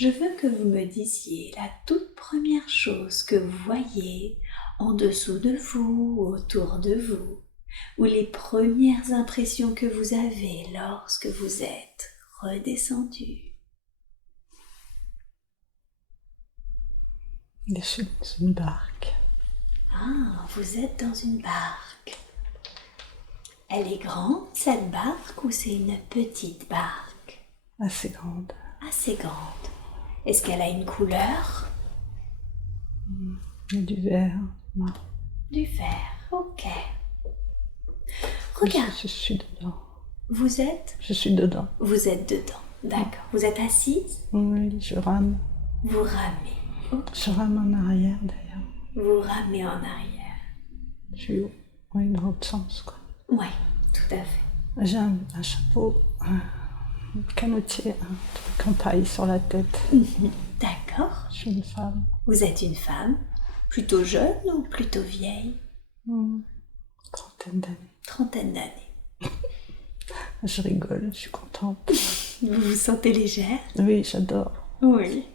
Je veux que vous me disiez la toute première chose que vous voyez en dessous de vous, autour de vous, ou les premières impressions que vous avez lorsque vous êtes redescendu. Je suis dans une barque. Ah, vous êtes dans une barque. Elle est grande, cette barque, ou c'est une petite barque? Assez grande. Assez grande. Est-ce qu'elle a une couleur? Du verre. Du vert, ok. Regarde. Je suis dedans. Vous êtes? Je suis dedans. Vous êtes dedans, d'accord. Vous êtes assise? Oui, je rame. Vous ramez. Je rame en arrière d'ailleurs. Vous ramez en arrière. Je suis oui, dans l'autre sens, quoi. Oui, tout à fait. J'ai un chapeau, un canotier, un truc en paille sur la tête. D'accord. Je suis une femme. Vous êtes une femme, plutôt jeune ou plutôt vieille? 30 d'années. 30 d'années. Je rigole, je suis contente. Vous vous sentez légère? Oui, j'adore. Oui.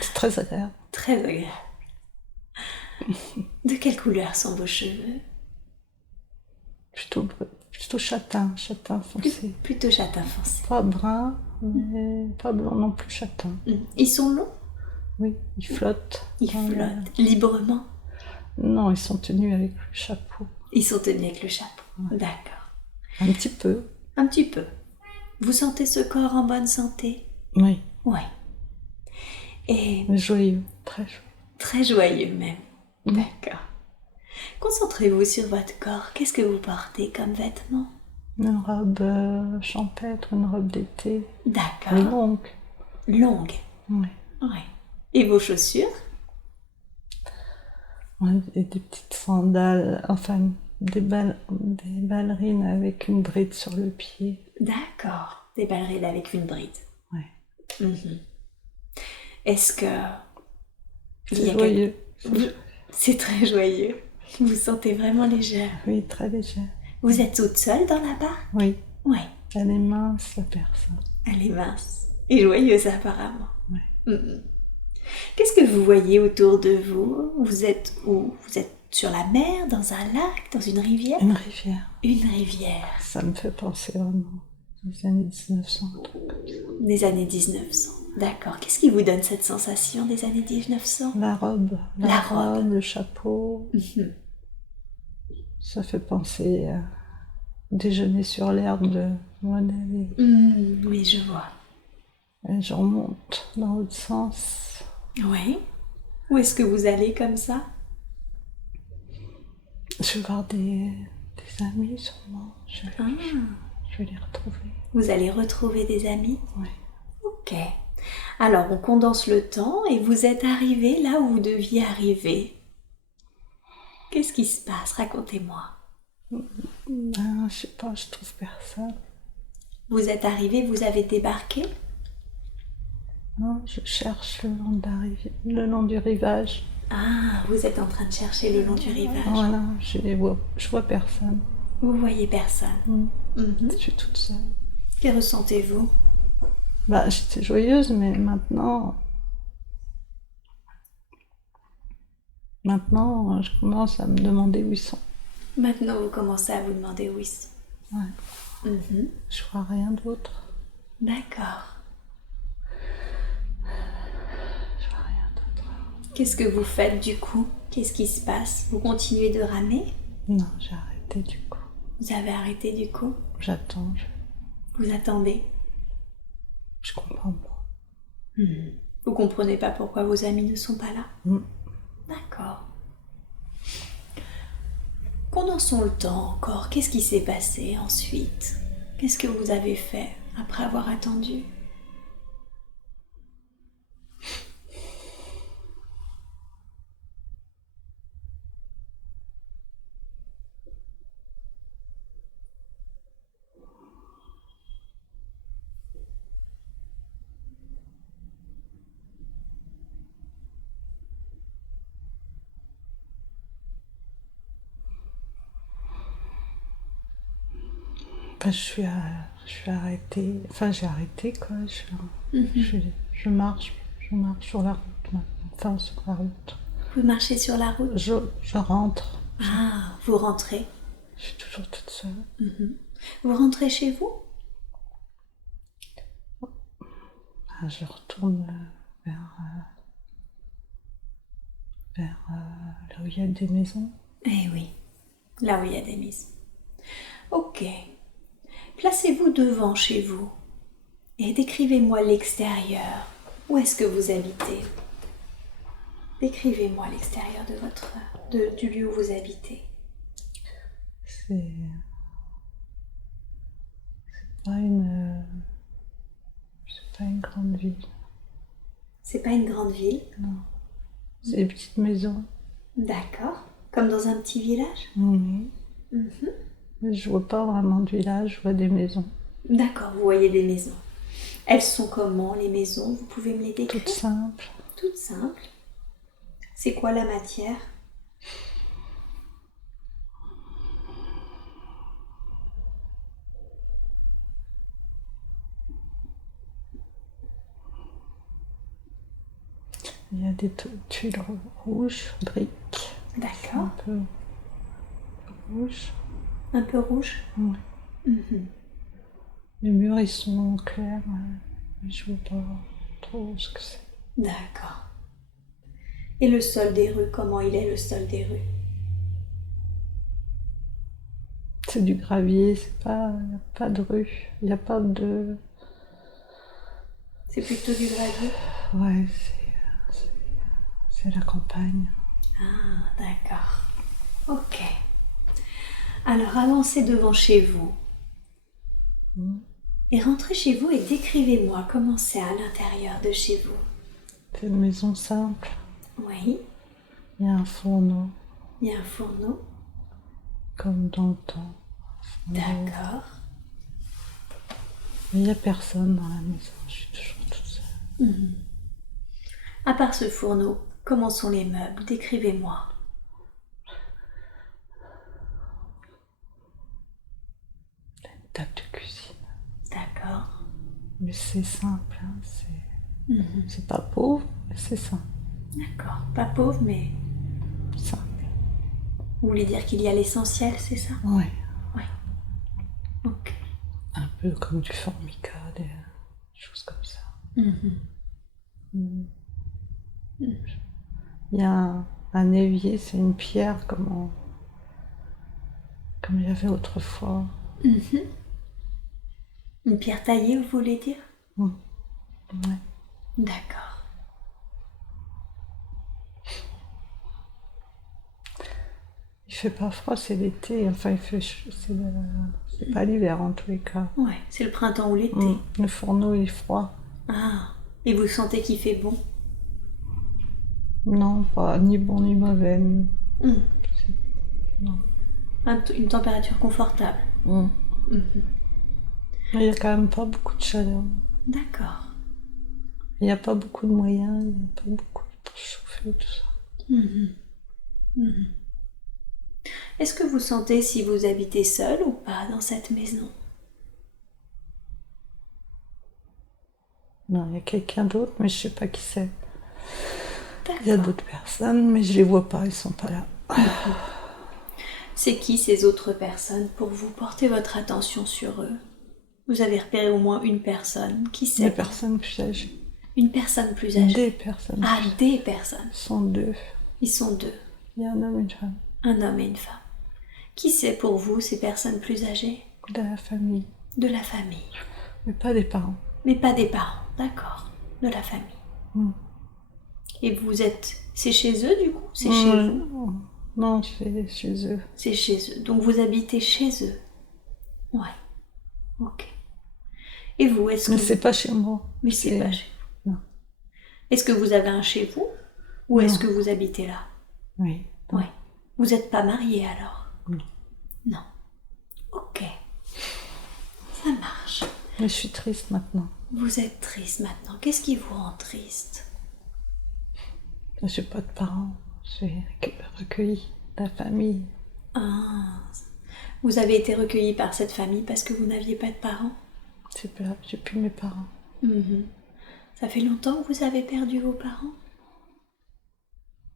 C'est très agréable. Très agréable. De quelle couleur sont vos cheveux? Plutôt châtain foncé. Plutôt châtain foncé. Pas brun, mais pas blanc non plus, châtain. Ils sont longs? Oui, ils flottent. Ils flottent librement? Non, ils sont tenus avec le chapeau. Ils sont tenus avec le chapeau. Ouais. D'accord. Un petit peu. Un petit peu. Vous sentez ce corps en bonne santé? Oui. Oui. Et joyeux, très joyeux. Très joyeux même. D'accord. Concentrez-vous sur votre corps. Qu'est-ce que vous portez comme vêtements? Une robe champêtre, une robe d'été. D'accord. Longue. Longue. Oui. Oui. Et vos chaussures? Ouais, et des petites sandales, enfin des ballerines avec une bride sur le pied. D'accord. Des ballerines avec une bride. Oui. Est-ce que... C'est joyeux. C'est très joyeux. Vous vous sentez vraiment légère? Oui, très légère. Vous êtes toute seule dans la barque? Oui. Oui. Elle est mince, la personne. Elle est mince. Et joyeuse apparemment. Oui. Qu'est-ce que vous voyez autour de vous? Vous êtes où? Vous êtes sur la mer, dans un lac, dans une rivière? Une rivière. Une rivière. Ça me fait penser vraiment aux années 1900. Des années 1900. D'accord. Qu'est-ce qui vous donne cette sensation des années 1900? La robe. La robe. Le chapeau. Ça fait penser à déjeuner sur l'herbe de Monet. Oui, je vois. Et je remonte dans l'autre sens. Oui. Où est-ce que vous allez comme ça? Je vais voir des amis sûrement. Je vais les retrouver. Vous allez retrouver des amis? Oui. Ok. Alors, on condense le temps et vous êtes arrivé là où vous deviez arriver. Qu'est-ce qui se passe? Racontez-moi. Je sais pas, je trouve personne. Vous êtes arrivé, vous avez débarqué? Non, je cherche le long du rivage. Ah, vous êtes en train de chercher le long du rivage. Voilà, je vois personne. Vous voyez personne. Je suis toute seule. Que ressentez-vous? J'étais joyeuse, mais maintenant, je commence à me demander où ils sont. Maintenant, vous commencez à vous demander où ils sont. Ouais. Je vois rien d'autre. D'accord. Je vois rien d'autre. Qu'est-ce que vous faites du coup? Qu'est-ce qui se passe? Vous continuez de ramer? Non, j'ai arrêté du coup. Vous avez arrêté du coup? J'attends. Vous attendez? Je comprends pas. Vous comprenez pas pourquoi vos amis ne sont pas là? D'accord. Condensons le temps encore. Qu'est-ce qui s'est passé ensuite? Qu'est-ce que vous avez fait après avoir attendu? Enfin, je suis arrêtée. Enfin, j'ai arrêté, quoi. Je marche sur la route maintenant. Enfin, sur la route. Vous marchez sur la route? Je rentre. Ah, vous rentrez. Je suis toujours toute seule. Vous rentrez chez vous? Ah, je retourne vers là où il y a des maisons. Eh oui, là où il y a des maisons. Ok. Placez-vous devant chez vous et décrivez-moi l'extérieur. Où est-ce que vous habitez? Décrivez-moi l'extérieur du lieu où vous habitez. C'est pas une grande ville. C'est pas une grande ville? Non. C'est des petites maisons. D'accord. Comme dans un petit village? Oui. Mais je vois pas vraiment de village, je vois des maisons. D'accord, vous voyez des maisons. Elles sont comment, les maisons? Vous pouvez me les décrire? Toutes simples. Toutes simples. C'est quoi la matière? Il y a des tuiles rouges, briques. D'accord. Un peu rouges. Un peu rouge? Oui. Les murs, ils sont clairs, mais je vois pas trop ce que c'est. D'accord. Et le sol des rues, comment il est le sol des rues? C'est du gravier, il n'y a pas de rue, il n'y a pas de... C'est plutôt du gravier? Ouais, c'est la campagne. Ah, d'accord. Ok. Alors avancez devant chez vous. Et rentrez chez vous et décrivez-moi comment c'est à l'intérieur de chez vous. C'est une maison simple. Oui. Il y a un fourneau. Il y a un fourneau. Comme dans le temps. D'accord. Mais il n'y a personne dans la maison, je suis toujours toute seule. À part ce fourneau, comment sont les meubles? Décrivez-moi. Une table de cuisine. D'accord. Mais c'est simple, hein, c'est pas pauvre, mais c'est simple. D'accord. Pas pauvre, mais... Simple. Vous voulez dire qu'il y a l'essentiel, c'est ça? Oui. Oui. Ok. Un peu comme du formica, des choses comme ça. Il y a un évier, c'est une pierre comme il y avait autrefois. Une pierre taillée, vous voulez dire? Ouais. D'accord. Il fait pas froid, c'est l'été. Enfin, il fait c'est pas l'hiver en tous les cas. Ouais, c'est le printemps ou l'été. Le fourneau il est froid. Ah, et vous sentez qu'il fait bon? Non, pas ni bon ni mauvais. Non. Une température confortable. Mais il y a quand même pas beaucoup de chaleur. D'accord. Il n'y a pas beaucoup de moyens, il n'y a pas beaucoup pour chauffer tout ça. Est-ce que vous sentez si vous habitez seul ou pas dans cette maison? Non, il y a quelqu'un d'autre, mais je sais pas qui c'est. D'accord. Il y a d'autres personnes, mais je les vois pas, ils sont pas là. C'est qui ces autres personnes pour vous porter votre attention sur eux? Vous avez repéré au moins une personne. Qui c'est? Des personnes plus âgées. Une personne plus âgée? Des personnes. Ah, des personnes. Ils sont deux. Ils sont deux. Il y a un homme et une femme. Un homme et une femme. Qui c'est pour vous ces personnes plus âgées? De la famille. De la famille. Mais pas des parents. Mais pas des parents, d'accord. De la famille. Et vous êtes... C'est chez eux du coup? C'est chez vous? Non, c'est chez eux. C'est chez eux. Donc vous habitez chez eux? Ouais. Ok. Et vous, est-ce que... Mais c'est pas chez moi. Mais c'est pas chez vous. Non. Est-ce que vous avez un chez vous? Ou est-ce que vous habitez là? Oui. Ouais. Vous n'êtes pas marié alors? Non. Non. Ok. Ça marche. Mais je suis triste maintenant. Vous êtes triste maintenant. Qu'est-ce qui vous rend triste? J'ai pas de parents. J'ai recueilli la famille. Ah. Vous avez été recueilli par cette famille parce que vous n'aviez pas de parents? J'ai plus mes parents. Ça fait longtemps que vous avez perdu vos parents?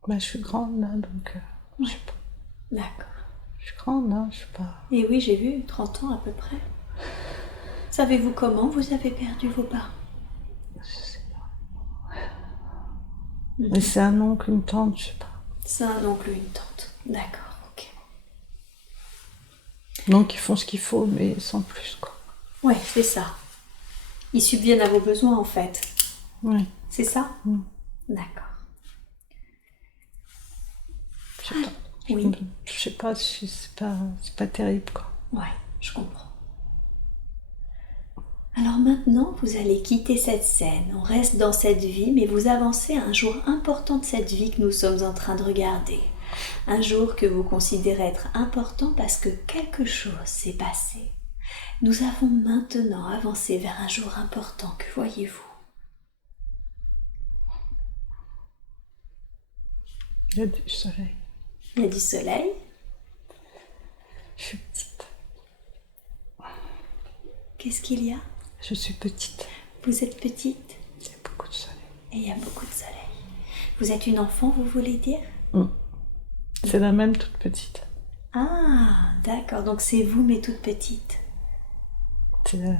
Je suis grande là, donc je sais pas. D'accord. Je suis grande, hein, je sais pas. Et oui, j'ai vu, 30 ans à peu près. Savez-vous comment vous avez perdu vos parents? Je sais pas. Mais c'est un oncle, une tante, je sais pas. C'est un oncle ou une tante. D'accord, ok. Donc ils font ce qu'il faut, mais sans plus, quoi. Ouais, c'est ça. Ils subviennent à vos besoins, en fait. Oui. C'est ça? D'accord. Je sais pas. Oui. Je sais pas si c'est pas terrible, quoi. Ouais, je comprends. Alors maintenant, vous allez quitter cette scène. On reste dans cette vie, mais vous avancez à un jour important de cette vie que nous sommes en train de regarder. Un jour que vous considérez être important parce que quelque chose s'est passé. Nous avons maintenant avancé vers un jour important. Que voyez-vous? Il y a du soleil. Il y a du soleil. Je suis petite. Qu'est-ce qu'il y a? Je suis petite. Vous êtes petite? Il y a beaucoup de soleil. Et il y a beaucoup de soleil. Vous êtes une enfant, vous voulez dire? C'est la même toute petite. Ah, d'accord. Donc c'est vous, mais toute petite. Ouais.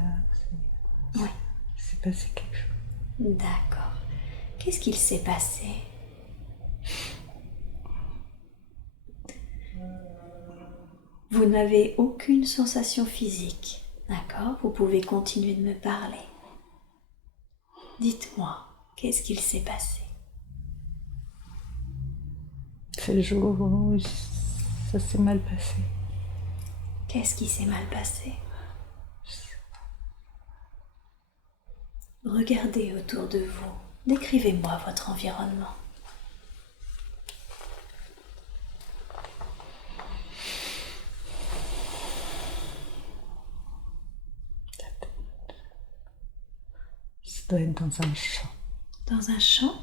Oui. C'est passé quelque chose. D'accord. Qu'est-ce qu'il s'est passé? Vous n'avez aucune sensation physique, d'accord? Vous pouvez continuer de me parler. Dites-moi, qu'est-ce qu'il s'est passé? C'est le jour où ça s'est mal passé. Qu'est-ce qui s'est mal passé? Regardez autour de vous. Décrivez-moi votre environnement. Ça doit être dans un champ. Dans un champ?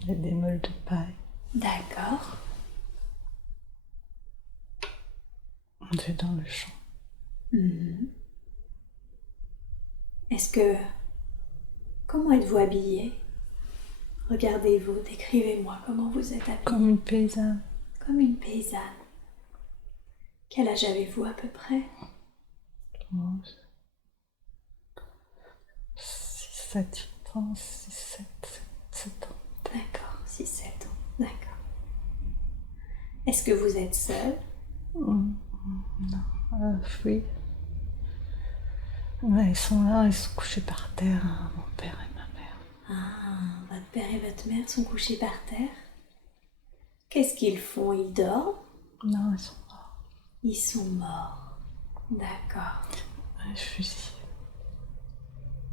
Il y a des meules de paille. D'accord. On est dans le champ. Comment êtes-vous habillée? Regardez-vous, décrivez-moi comment vous êtes habillée. Comme une paysanne. Comme une paysanne. Quel âge avez-vous à peu près? 6, 7 ans, 7 ans. D'accord, 6-7 ans, d'accord. Est-ce que vous êtes seule? Non, oui. Ouais, ils sont là, ils sont couchés par terre, hein, mon père et ma mère. Ah, votre père et votre mère sont couchés par terre? Qu'est-ce qu'ils font? Ils dorment? Non, ils sont morts. Ils sont morts. D'accord. Un fusil.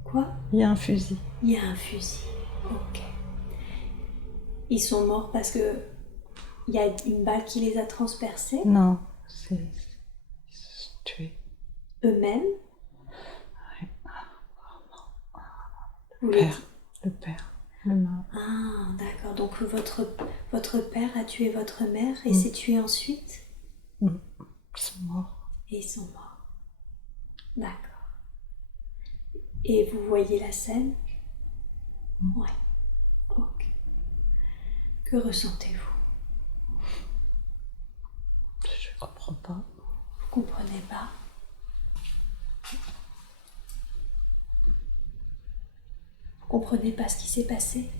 Quoi? Il y a un fusil. Il y a un fusil. Ok. Ils sont morts parce que il y a une balle qui les a transpercés? Non, ils se sont tués. Eux-mêmes? Oui. Le père, le mari. Ah, d'accord. Donc votre père a tué votre mère et s'est tué ensuite? Ils sont morts. Et ils sont morts. D'accord. Et vous voyez la scène? Ouais. Ok. Que ressentez-vous? Je comprends pas. Vous comprenez pas? Vous comprenez pas ce qui s'est passé?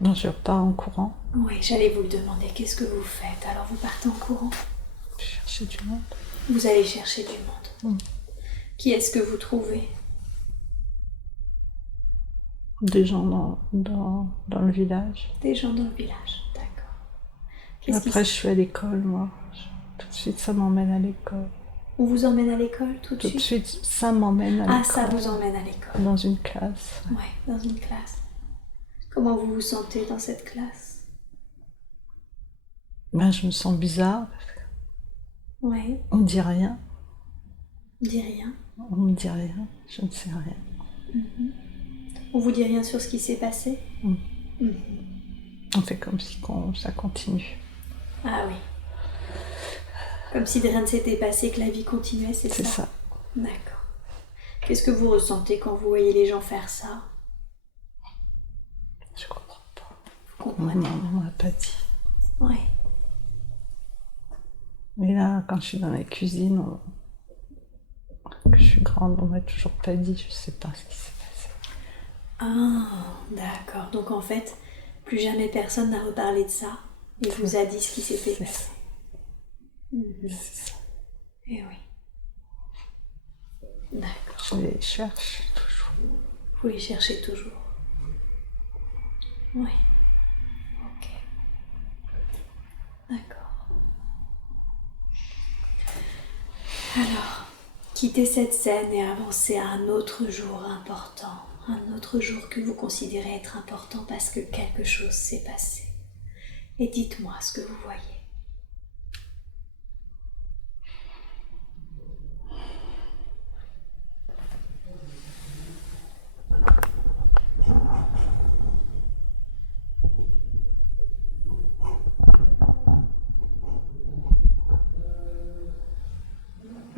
Non, je repars en courant. Oui, j'allais vous le demander. Qu'est-ce que vous faites? Alors vous partez en courant? Je cherchais du monde. Vous allez chercher du monde. Qui est-ce que vous trouvez? Des gens dans le village. Des gens dans le village, d'accord. Après, je suis à l'école, moi. Tout de suite, ça m'emmène à l'école. On vous emmène à l'école tout de Tout suite? de suite, ça m'emmène à l'école. Ah, ça vous emmène à l'école. Dans une classe. Ouais, dans une classe. Comment vous vous sentez dans cette classe? Je me sens bizarre. Ouais. On dit rien. On dit rien. On me dit rien, je ne sais rien. On vous dit rien sur ce qui s'est passé? On fait comme si ça continue. Ah oui. Comme si de rien ne s'était passé, que la vie continuait, c'est ça? C'est ça. D'accord. Qu'est-ce que vous ressentez quand vous voyez les gens faire ça? Je comprends pas. Vous comprenez? On m'a pas dit. Oui. Mais là, quand je suis dans la cuisine, que je suis grande, on m'a toujours pas dit, je sais pas ce qui s'est passé. Ah, d'accord. Donc en fait, plus jamais personne n'a reparlé de ça et vous a dit ce qui s'était passé. C'est ça. Eh oui. D'accord. Je les cherche toujours. Vous les cherchez toujours. Oui. Ok. D'accord. Alors, quittez cette scène et avancez à un autre jour important. Un autre jour que vous considérez être important parce que quelque chose s'est passé. Et dites-moi ce que vous voyez.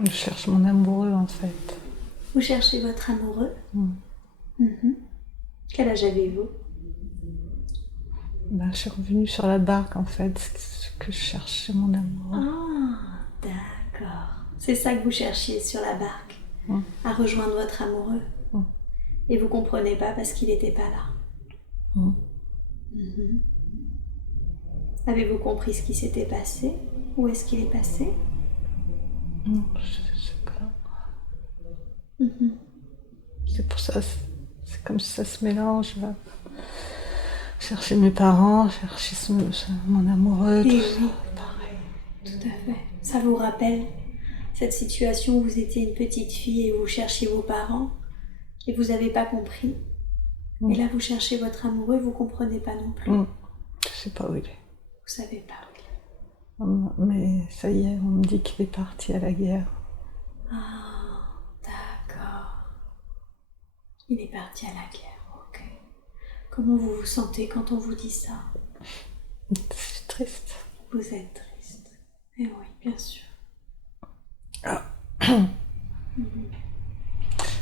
Je cherche mon amoureux en fait. Vous cherchez votre amoureux? Quel âge avez-vous? Je suis revenue sur la barque en fait, ce que je cherche, c'est mon amoureux. Ah, d'accord. C'est ça que vous cherchiez sur la barque, à rejoindre votre amoureux. Et vous comprenez pas parce qu'il n'était pas là. Avez-vous compris ce qui s'était passé? Où est-ce qu'il est passé? Non, je sais pas. C'est pour ça, c'est comme si ça se mélange. Là. Chercher mes parents, chercher mon amoureux, Et tout oui, ça, pareil. Tout à fait. Ça vous rappelle cette situation où vous étiez une petite fille et vous cherchiez vos parents et vous n'avez pas compris. Et là, vous cherchez votre amoureux, vous comprenez pas non plus. Je sais pas où il est. Vous savez pas où il est. Mais ça y est, on me dit qu'il est parti à la guerre. Ah, d'accord. Il est parti à la guerre, ok. Comment vous vous sentez quand on vous dit ça? Je suis triste. Vous êtes triste. Eh oui, bien sûr.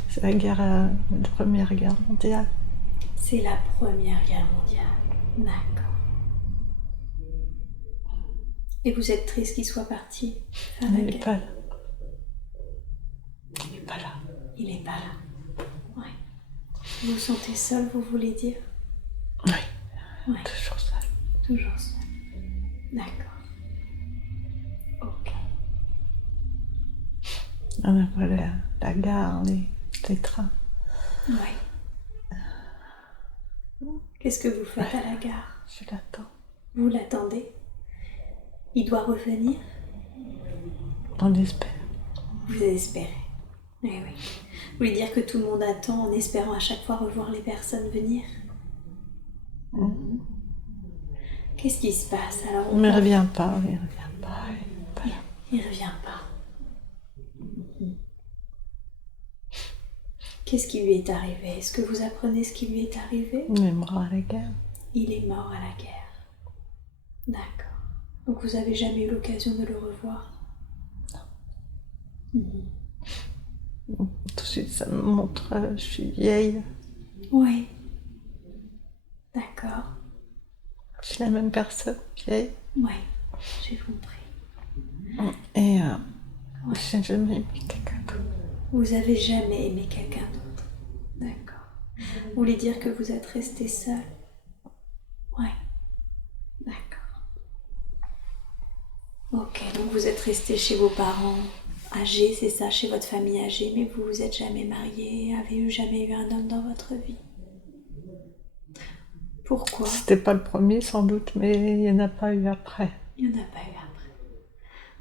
C'est la Première Guerre mondiale. C'est la Première Guerre mondiale. D'accord. Et vous êtes triste qu'il soit parti faire la Il n'est guerre? pas là. Il n'est pas là. Il n'est pas là. Oui. Vous vous sentez seul, vous voulez dire? Oui. Oui. Toujours seul. Toujours seul. D'accord. Ok. On a volé la gare, les trains. Oui. Qu'est-ce que vous faites à la gare? Je l'attends. Vous l'attendez? Il doit revenir? On espère. Vous espérez. Eh oui. Vous voulez dire que tout le monde attend en espérant à chaque fois revoir les personnes venir? Qu'est-ce qui se passe alors? Mais il revient pas, il revient pas. Il revient pas. Qu'est-ce qui lui est arrivé? Est-ce que vous apprenez ce qui lui est arrivé? Il est mort à la guerre. Il est mort à la guerre. D'accord. Donc vous avez jamais eu l'occasion de le revoir? Non. Tout de suite, ça me montre, je suis vieille. Oui. D'accord. Je suis la même personne, vieille. Oui, j'ai compris. Et j'ai jamais aimé quelqu'un d'autre. Vous avez jamais aimé quelqu'un d'autre? D'accord. Vous voulez dire que vous êtes resté seul? Oui. D'accord. Ok, donc vous êtes resté chez vos parents âgés, c'est ça, chez votre famille âgée, mais vous vous êtes jamais marié, avez jamais eu un homme dans votre vie? Pourquoi? C'était pas le premier sans doute, mais il n'y en a pas eu après. Il n'y en a pas eu après.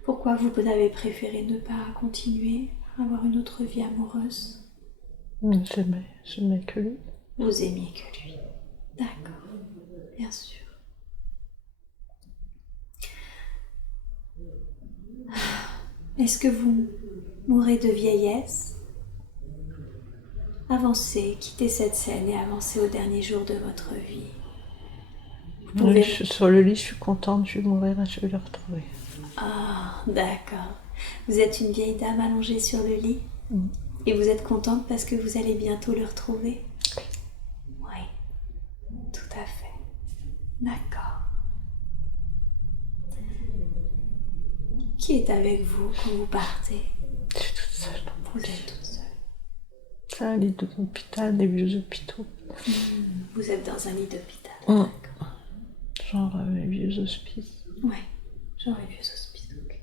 Pourquoi vous avez préféré ne pas continuer à avoir une autre vie amoureuse? J'aimais que lui. Vous aimiez que lui. D'accord, bien sûr. Est-ce que vous mourrez de vieillesse? avancez, quittez cette scène et avancez au dernier jour de votre vie. Vous Oui, pouvez... je suis sur le lit, je suis contente, je vais mourir, je vais le retrouver. Ah, d'accord. Vous êtes une vieille dame allongée sur le lit et vous êtes contente parce que vous allez bientôt le retrouver? Oui, tout à fait. D'accord. Qui est avec vous quand vous partez? Je suis toute seule. Vous êtes toute seule. C'est un lit d'hôpital, des vieux hôpitaux. Vous êtes dans un lit d'hôpital. Mm. D'accord. Genre les vieux hospices. Oui, genre les vieux hospices. Ok.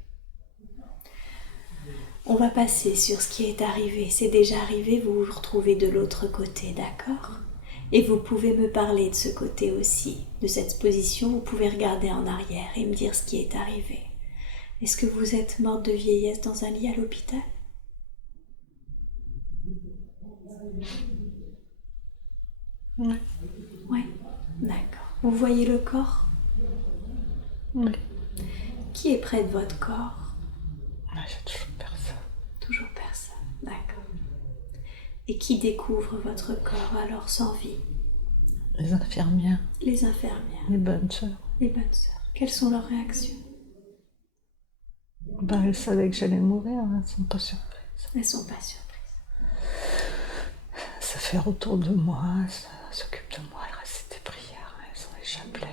On va passer sur ce qui est arrivé. C'est déjà arrivé, vous vous retrouvez de l'autre côté, d'accord? Et vous pouvez me parler de ce côté aussi, de cette position. Vous pouvez regarder en arrière et me dire ce qui est arrivé. Est-ce que vous êtes morte de vieillesse dans un lit à l'hôpital? Oui. Oui, d'accord. Vous voyez le corps? Oui. Qui est près de votre corps? J'ai toujours personne. Toujours personne, d'accord. Et qui découvre votre corps alors sans vie? Les infirmières. Les infirmières. Les bonnes sœurs. Les bonnes sœurs. Quelles sont leurs réactions? Bah, elles savaient que j'allais mourir, elles ne sont pas surprises. Elles sont pas surprises. Ça fait autour de moi, ça s'occupe de moi, elles récitent des prières, elles ont les chapelets.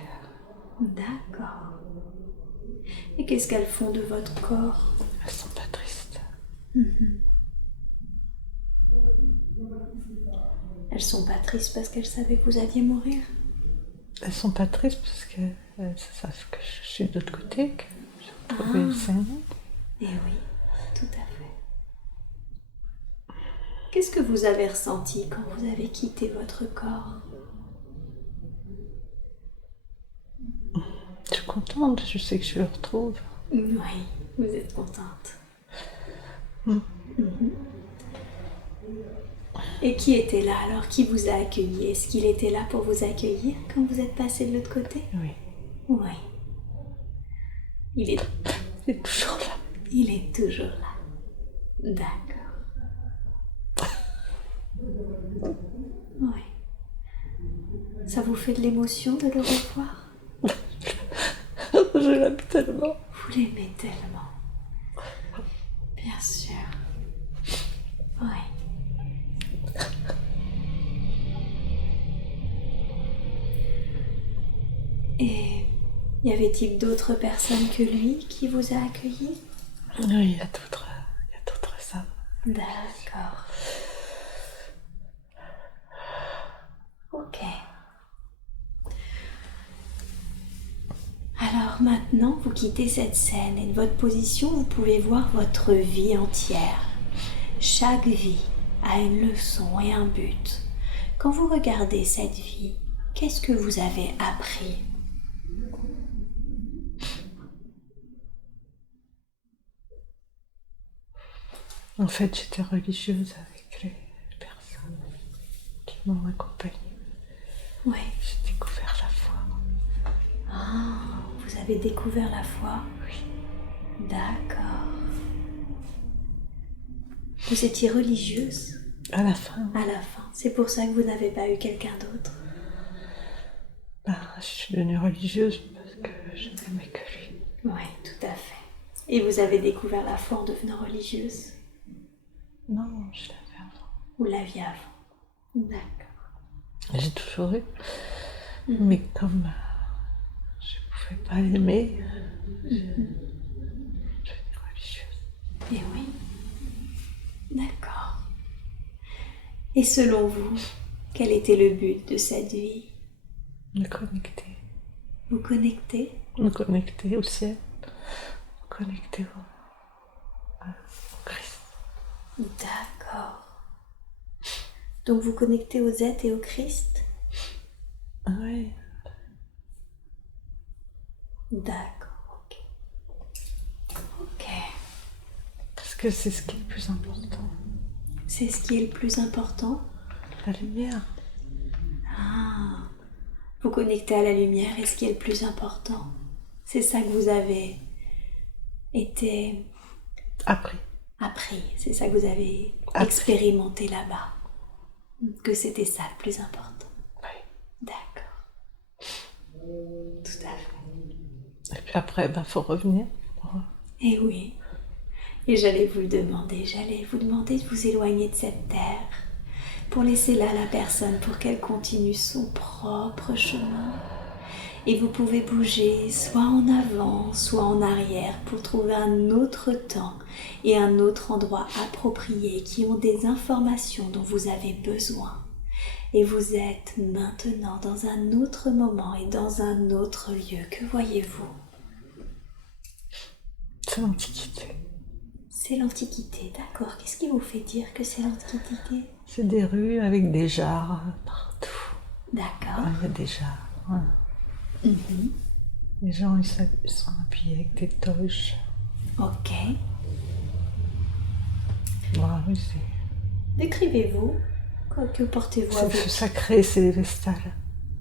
D'accord. Et qu'est-ce qu'elles font de votre corps? Elles sont pas tristes. Elles sont pas tristes parce qu'elles savaient que vous alliez mourir? Elles sont pas tristes parce qu'elles savent que je suis de l'autre côté, que je vais retrouver le Seigneur. Eh oui, tout à fait. Qu'est-ce que vous avez ressenti quand vous avez quitté votre corps? Je suis contente, je sais que je le retrouve. Oui, vous êtes contente. Et qui était là alors? Qui vous a accueilli? Est-ce qu'il était là pour vous accueillir quand vous êtes passé de l'autre côté? Oui. Oui. Il est toujours là. Il est toujours là. D'accord. Oui. Ça vous fait de l'émotion de le revoir? Je l'aime tellement. Vous l'aimez tellement. Bien sûr. Oui. Et y avait-il d'autres personnes que lui qui vous a accueilli? Oui, il y a d'autres âmes. D'accord. Ok. Alors maintenant, vous quittez cette scène et de votre position, vous pouvez voir votre vie entière. Chaque vie a une leçon et un but. Quand vous regardez cette vie, qu'est-ce que vous avez appris? En fait, j'étais religieuse avec les personnes qui m'ont accompagnée. Oui. J'ai découvert la foi. Ah, vous avez découvert la foi? Oui. D'accord. Vous étiez religieuse? À la fin. À la fin. C'est pour ça que vous n'avez pas eu quelqu'un d'autre? Je suis devenue religieuse parce que je n'aimais que lui. Oui, tout à fait. Et vous avez découvert la foi en devenant religieuse? Non, je l'avais avant. Vous l'aviez avant? D'accord. J'ai toujours eu. Mais comme je ne pouvais pas l'aimer, je suis devenue religieuse. Eh oui. D'accord. Et selon vous, quel était le but de cette vie? Me connecter. Vous connecter? Me connecter au ciel. Me connecter au Christ. D'accord. Donc vous connectez aux êtres et au Christ? Oui. D'accord, ok. Ok. Parce que c'est ce qui est le plus important. C'est ce qui est le plus important? La lumière. Ah. Vous connectez à la lumière et ce qui est le plus important. C'est ça que vous avez été Appris. c'est ça que vous avez expérimenté là-bas. Que c'était ça le plus important. Oui. D'accord. Tout à fait. Et puis après, faut revenir. Et oui. Et j'allais vous demander de vous éloigner de cette terre pour laisser là la personne pour qu'elle continue son propre chemin. Et vous pouvez bouger soit en avant, soit en arrière pour trouver un autre temps et un autre endroit approprié qui ont des informations dont vous avez besoin. Et vous êtes maintenant dans un autre moment et dans un autre lieu. Que voyez-vous? C'est l'Antiquité. C'est l'Antiquité, d'accord. Qu'est-ce qui vous fait dire que c'est l'Antiquité? C'est des rues avec des jarres partout. D'accord. Il y a des jarres. Ouais. Les gens, ils sont habillés avec des toges. Ok. Oui, c'est... Décrivez-vous. Que portez-vous C'est le avec? feu sacré, c'est les vestales.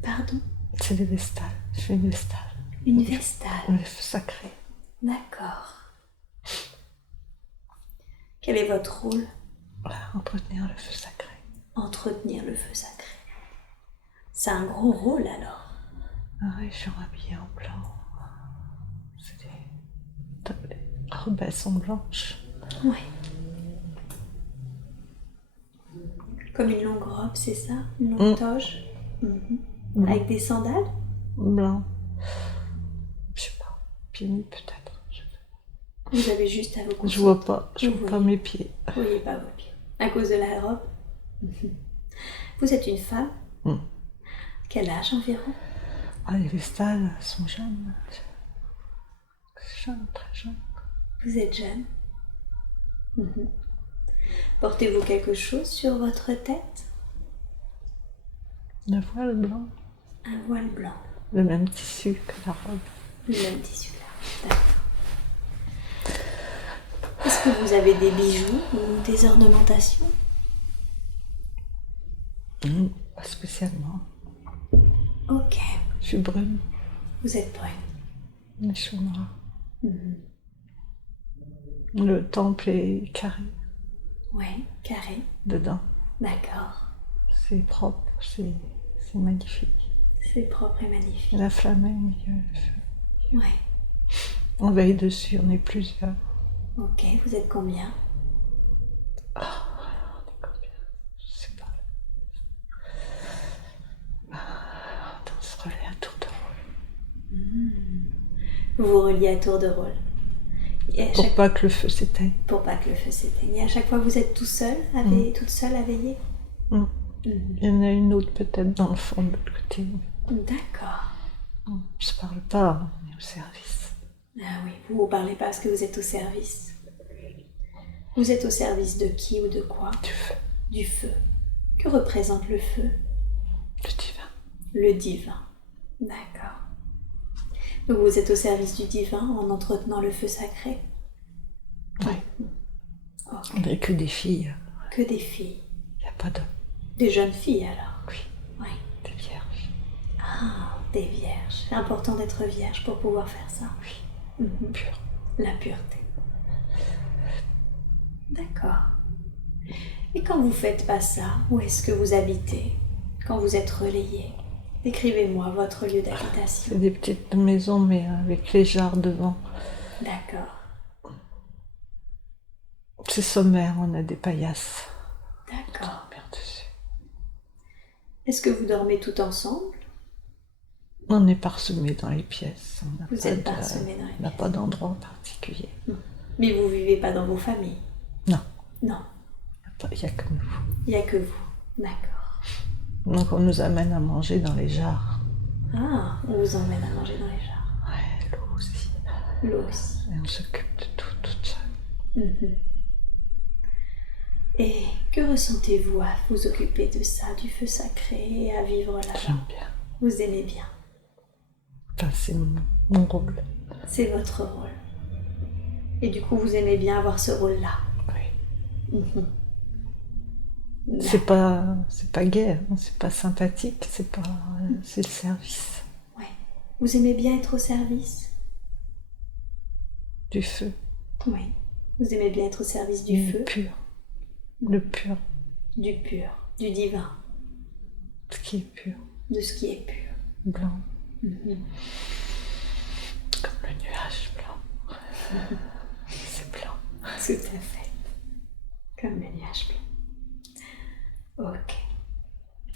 Pardon? C'est les vestales. Je fais une vestale. Une vestale. Le feu sacré. D'accord. Quel est votre rôle? Entretenir le feu sacré. Entretenir le feu sacré. C'est un gros rôle alors. Les gens habillés en blanc. C'est des robes, elles sont blanches. Oui. Comme une longue robe, c'est ça? Une longue toge? Avec des sandales? Blanc. Je sais pas. Pieds nus peut-être. Vous avez juste à vous concentrer. Je vois pas. Je vois pas mes pieds. Vous voyez pas vos pieds. À cause de la robe? Vous êtes une femme? Quel âge environ? Les vestales sont jeunes. Jeunes, très jeunes. Vous êtes jeune? Portez-vous quelque chose sur votre tête? Le voile blanc. Un voile blanc. Le même tissu que la robe. Le même tissu là. D'accord. Est-ce que vous avez des bijoux ou des ornementations? Pas spécialement. Ok. Je suis brune. Vous êtes brune. Les cheveux noirs. Le temple est carré. Oui, carré. Dedans. D'accord. C'est propre, c'est magnifique. C'est propre et magnifique. La flamme est au milieu. Oui. On veille dessus, on est plusieurs. Ok, vous êtes combien? On est combien? Je sais pas. On se relaie à tour de rôle. Vous vous reliez à tour de rôle. Pour pas que le feu s'éteigne. Pour pas que le feu s'éteigne. Et à chaque fois, vous êtes tout seul, toute seule à veiller? Il y en a une autre peut-être dans le fond de l'autre côté. D'accord. On se parle pas, on est au service. Ah oui, vous ne parlez pas parce que vous êtes au service. Vous êtes au service de qui ou de quoi? Du feu. Du feu. Que représente le feu? Le divin. Le divin. D'accord. Donc vous êtes au service du divin en entretenant le feu sacré? Oui. Okay. On n'est que des filles. Que des filles? Il n'y a pas d'hommes. Des jeunes filles alors? Oui. Des vierges. Ah, des vierges. C'est important d'être vierge pour pouvoir faire ça. Oui. Pure. La pureté. D'accord. Et quand vous faites pas ça, où est-ce que vous habitez? Quand vous êtes relayé? Décrivez-moi votre lieu d'habitation. C'est des petites maisons, mais avec les jarres devant. D'accord. C'est sommaire, on a des paillasses. D'accord. On dormir dessus. Est-ce que vous dormez tout ensemble? On est parsemés dans les pièces. Vous êtes parsemés dans les pièces. On n'a pas d'endroit particulier. Mais vous vivez pas dans vos familles? Non. Non. Il n'y a que nous. Il n'y a que vous. D'accord. Donc on nous amène à manger dans les jarres. Ah, on vous emmène à manger dans les jarres. Ouais, l'eau aussi. L'eau aussi. Et on s'occupe de tout, toute seule. Et que ressentez-vous à vous occuper de ça, du feu sacré, et à vivre là-bas? J'aime bien. Vous aimez bien? Enfin, c'est mon rôle. C'est votre rôle. Et du coup, vous aimez bien avoir ce rôle-là? Oui. C'est pas gai, hein, c'est pas sympathique, c'est le service. Ouais. Vous aimez bien être au service? Du feu. Oui. Vous aimez bien être au service du feu? Pur. Le pur. Du pur. du divin, Ce qui est pur, de ce qui est pur. blanc, Mhm. comme le nuage blanc. C'est blanc. Tout à fait. Comme le nuage blanc. Ok.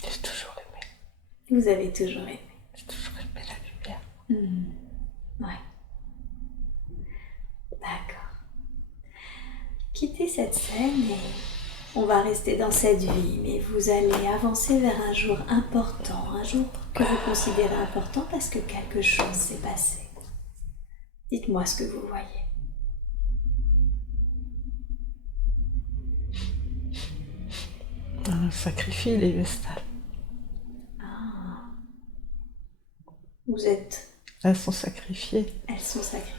J'ai toujours aimé. Vous avez toujours aimé. J'ai toujours aimé la lumière. Ouais. D'accord. Quittez cette scène et on va rester dans cette vie, mais vous allez avancer vers un jour important, un jour que vous considérez important parce que quelque chose s'est passé. Dites-moi ce que vous voyez. On sacrifie les vestales. Vous êtes... Elles sont sacrifiées. Elles sont sacrifiées.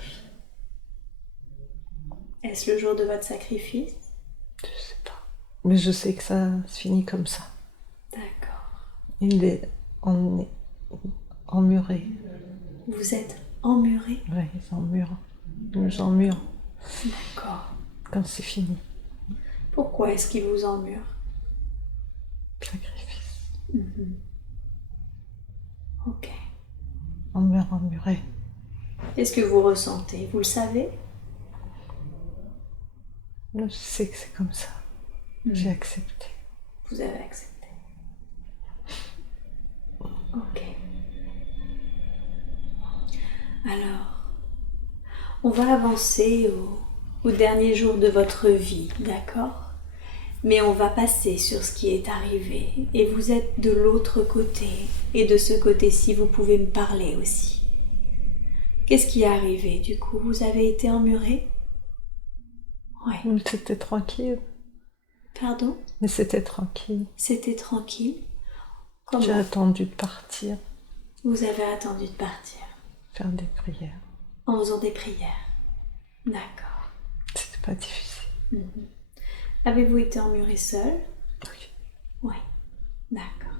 Est-ce le jour de votre sacrifice? Je sais pas. Mais je sais que ça se finit comme ça. D'accord. Il est emmuré. Vous êtes emmuré? Ouais, ils emmurent. Ils nous emmurent D'accord. quand c'est fini. Pourquoi est-ce qu'il vous emmure? Sacrifice. Ok. On meurt emmuré. Qu'est-ce que vous ressentez? Vous le savez? Je sais que c'est comme ça. J'ai accepté. Vous avez accepté. Ok. Alors, on va avancer au dernier jour de votre vie, d'accord? Mais on va passer sur ce qui est arrivé. Et vous êtes de l'autre côté. Et de ce côté-ci, vous pouvez me parler aussi. Qu'est-ce qui est arrivé du coup? Vous avez été emmuré? Oui. Mais c'était tranquille. Pardon? Mais c'était tranquille. C'était tranquille? J'ai Comment? attendu de partir, Vous avez attendu de partir faire des prières. en faisant des prières. D'accord. C'était pas difficile. Avez-vous été emmuré seul? Oui. Oui. D'accord.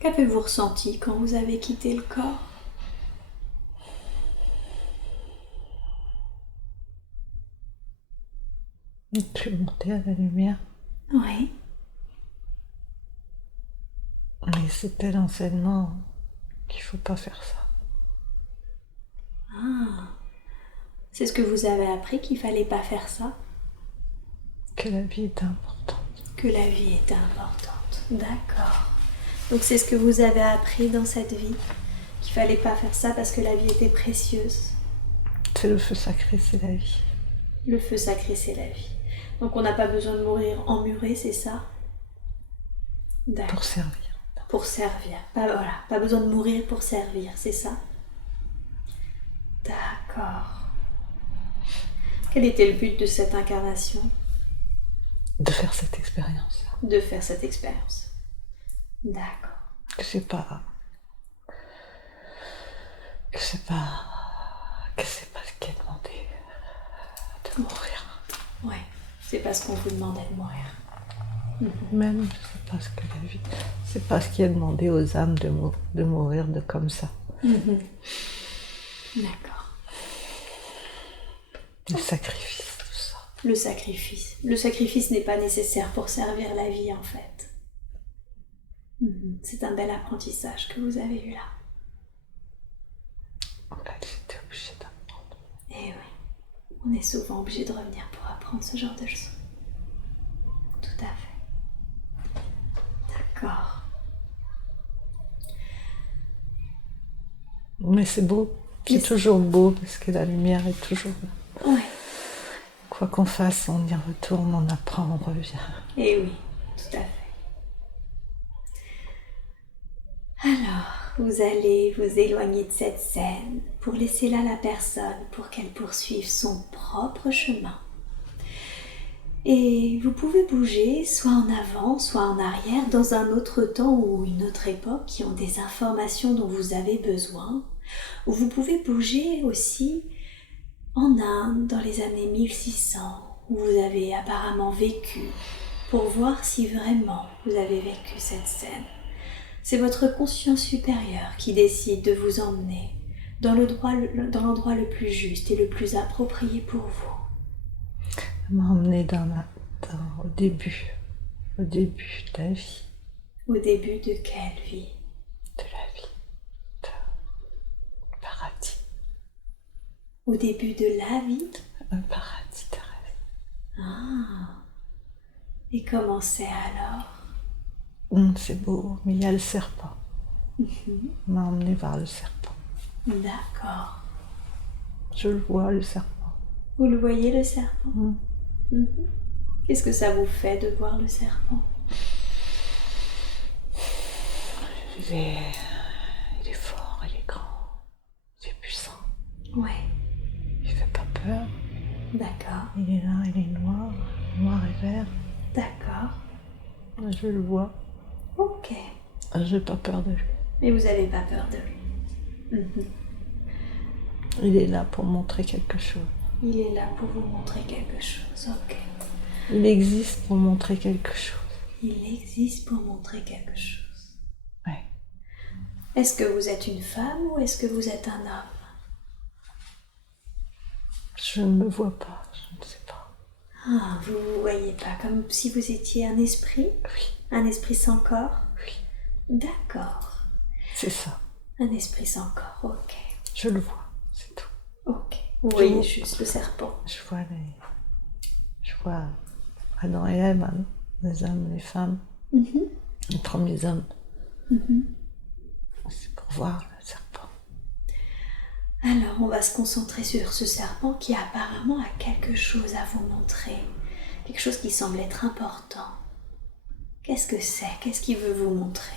Qu'avez-vous ressenti quand vous avez quitté le corps? Je suis montée à la lumière. Oui. Et c'était l'enseignement qu'il faut pas faire ça. Ah. C'est ce que vous avez appris, qu'il fallait pas faire ça? Que la vie est importante. Que la vie est importante. D'accord. Donc c'est ce que vous avez appris dans cette vie? Qu'il fallait pas faire ça parce que la vie était précieuse? C'est le feu sacré, c'est la vie. Le feu sacré, c'est la vie. Donc on n'a pas besoin de mourir emmuré, c'est ça? D'accord. Pour servir. Pour servir. Pas besoin de mourir pour servir, c'est ça? D'accord. Quel était le but de cette incarnation? De faire cette expérience. De faire cette expérience. D'accord. Que c'est pas ce qui est demandé de mourir. Ouais. C'est parce qu'on vous demandait de mourir. Même, c'est pas ce que la vie. C'est pas ce qui est demandé aux âmes de mourir de comme ça. D'accord. Le sacrifice, tout ça. Le sacrifice. Le sacrifice n'est pas nécessaire pour servir la vie, en fait. C'est un bel apprentissage que vous avez eu là. J'étais obligée d'apprendre. Eh oui. On est souvent obligé de revenir pour apprendre ce genre de choses. Tout à fait. D'accord. Mais c'est beau. C'est toujours beau parce que la lumière est toujours là. Ouais. Quoi qu'on fasse, on y retourne, on apprend, on revient. Eh oui, tout à fait. Alors, vous allez vous éloigner de cette scène pour laisser là la personne pour qu'elle poursuive son propre chemin. Et vous pouvez bouger soit en avant, soit en arrière, dans un autre temps ou une autre époque qui ont des informations dont vous avez besoin. Ou vous pouvez bouger aussi en Inde dans les années 1600, où vous avez apparemment vécu, pour voir si vraiment vous avez vécu cette scène. C'est votre conscience supérieure qui décide de vous emmener dans l'endroit le plus juste et le plus approprié pour vous. Elle m'a emmenée au début. Au début de la vie. Au début de quelle vie? De la vie. De paradis. Au début de la vie? Un paradis terrestre. Ah. Et comment c'est alors? C'est beau, mais il y a le serpent. On m'a emmené voir le serpent. D'accord. Je le vois, le serpent. Vous le voyez, le serpent? Qu'est-ce que ça vous fait de voir le serpent? Il est fort, il est grand, il est puissant. Ouais. Il fait pas peur. D'accord. Il est là, il est noir et vert. D'accord. Je le vois. Ok. J'ai pas peur de lui. Mais vous n'avez pas peur de lui? Il est là pour montrer quelque chose. Il est là pour vous montrer quelque chose, ok. Il existe pour montrer quelque chose. Il existe pour montrer quelque chose. Ouais. Est-ce que vous êtes une femme ou est-ce que vous êtes un homme? Je ne me vois pas, je ne sais pas. Ah, vous ne vous voyez pas, comme si vous étiez un esprit? Oui. Un esprit sans corps? Oui. D'accord. C'est ça. Un esprit sans corps, ok. Je le vois, c'est tout. Ok. Vous voyez juste le serpent. Je vois Adam et Ève, les hommes, les femmes, les premiers hommes. C'est pour voir le serpent. Alors, on va se concentrer sur ce serpent qui apparemment a quelque chose à vous montrer. Quelque chose qui semble être important. Qu'est-ce que c'est? Qu'est-ce qu'il veut vous montrer?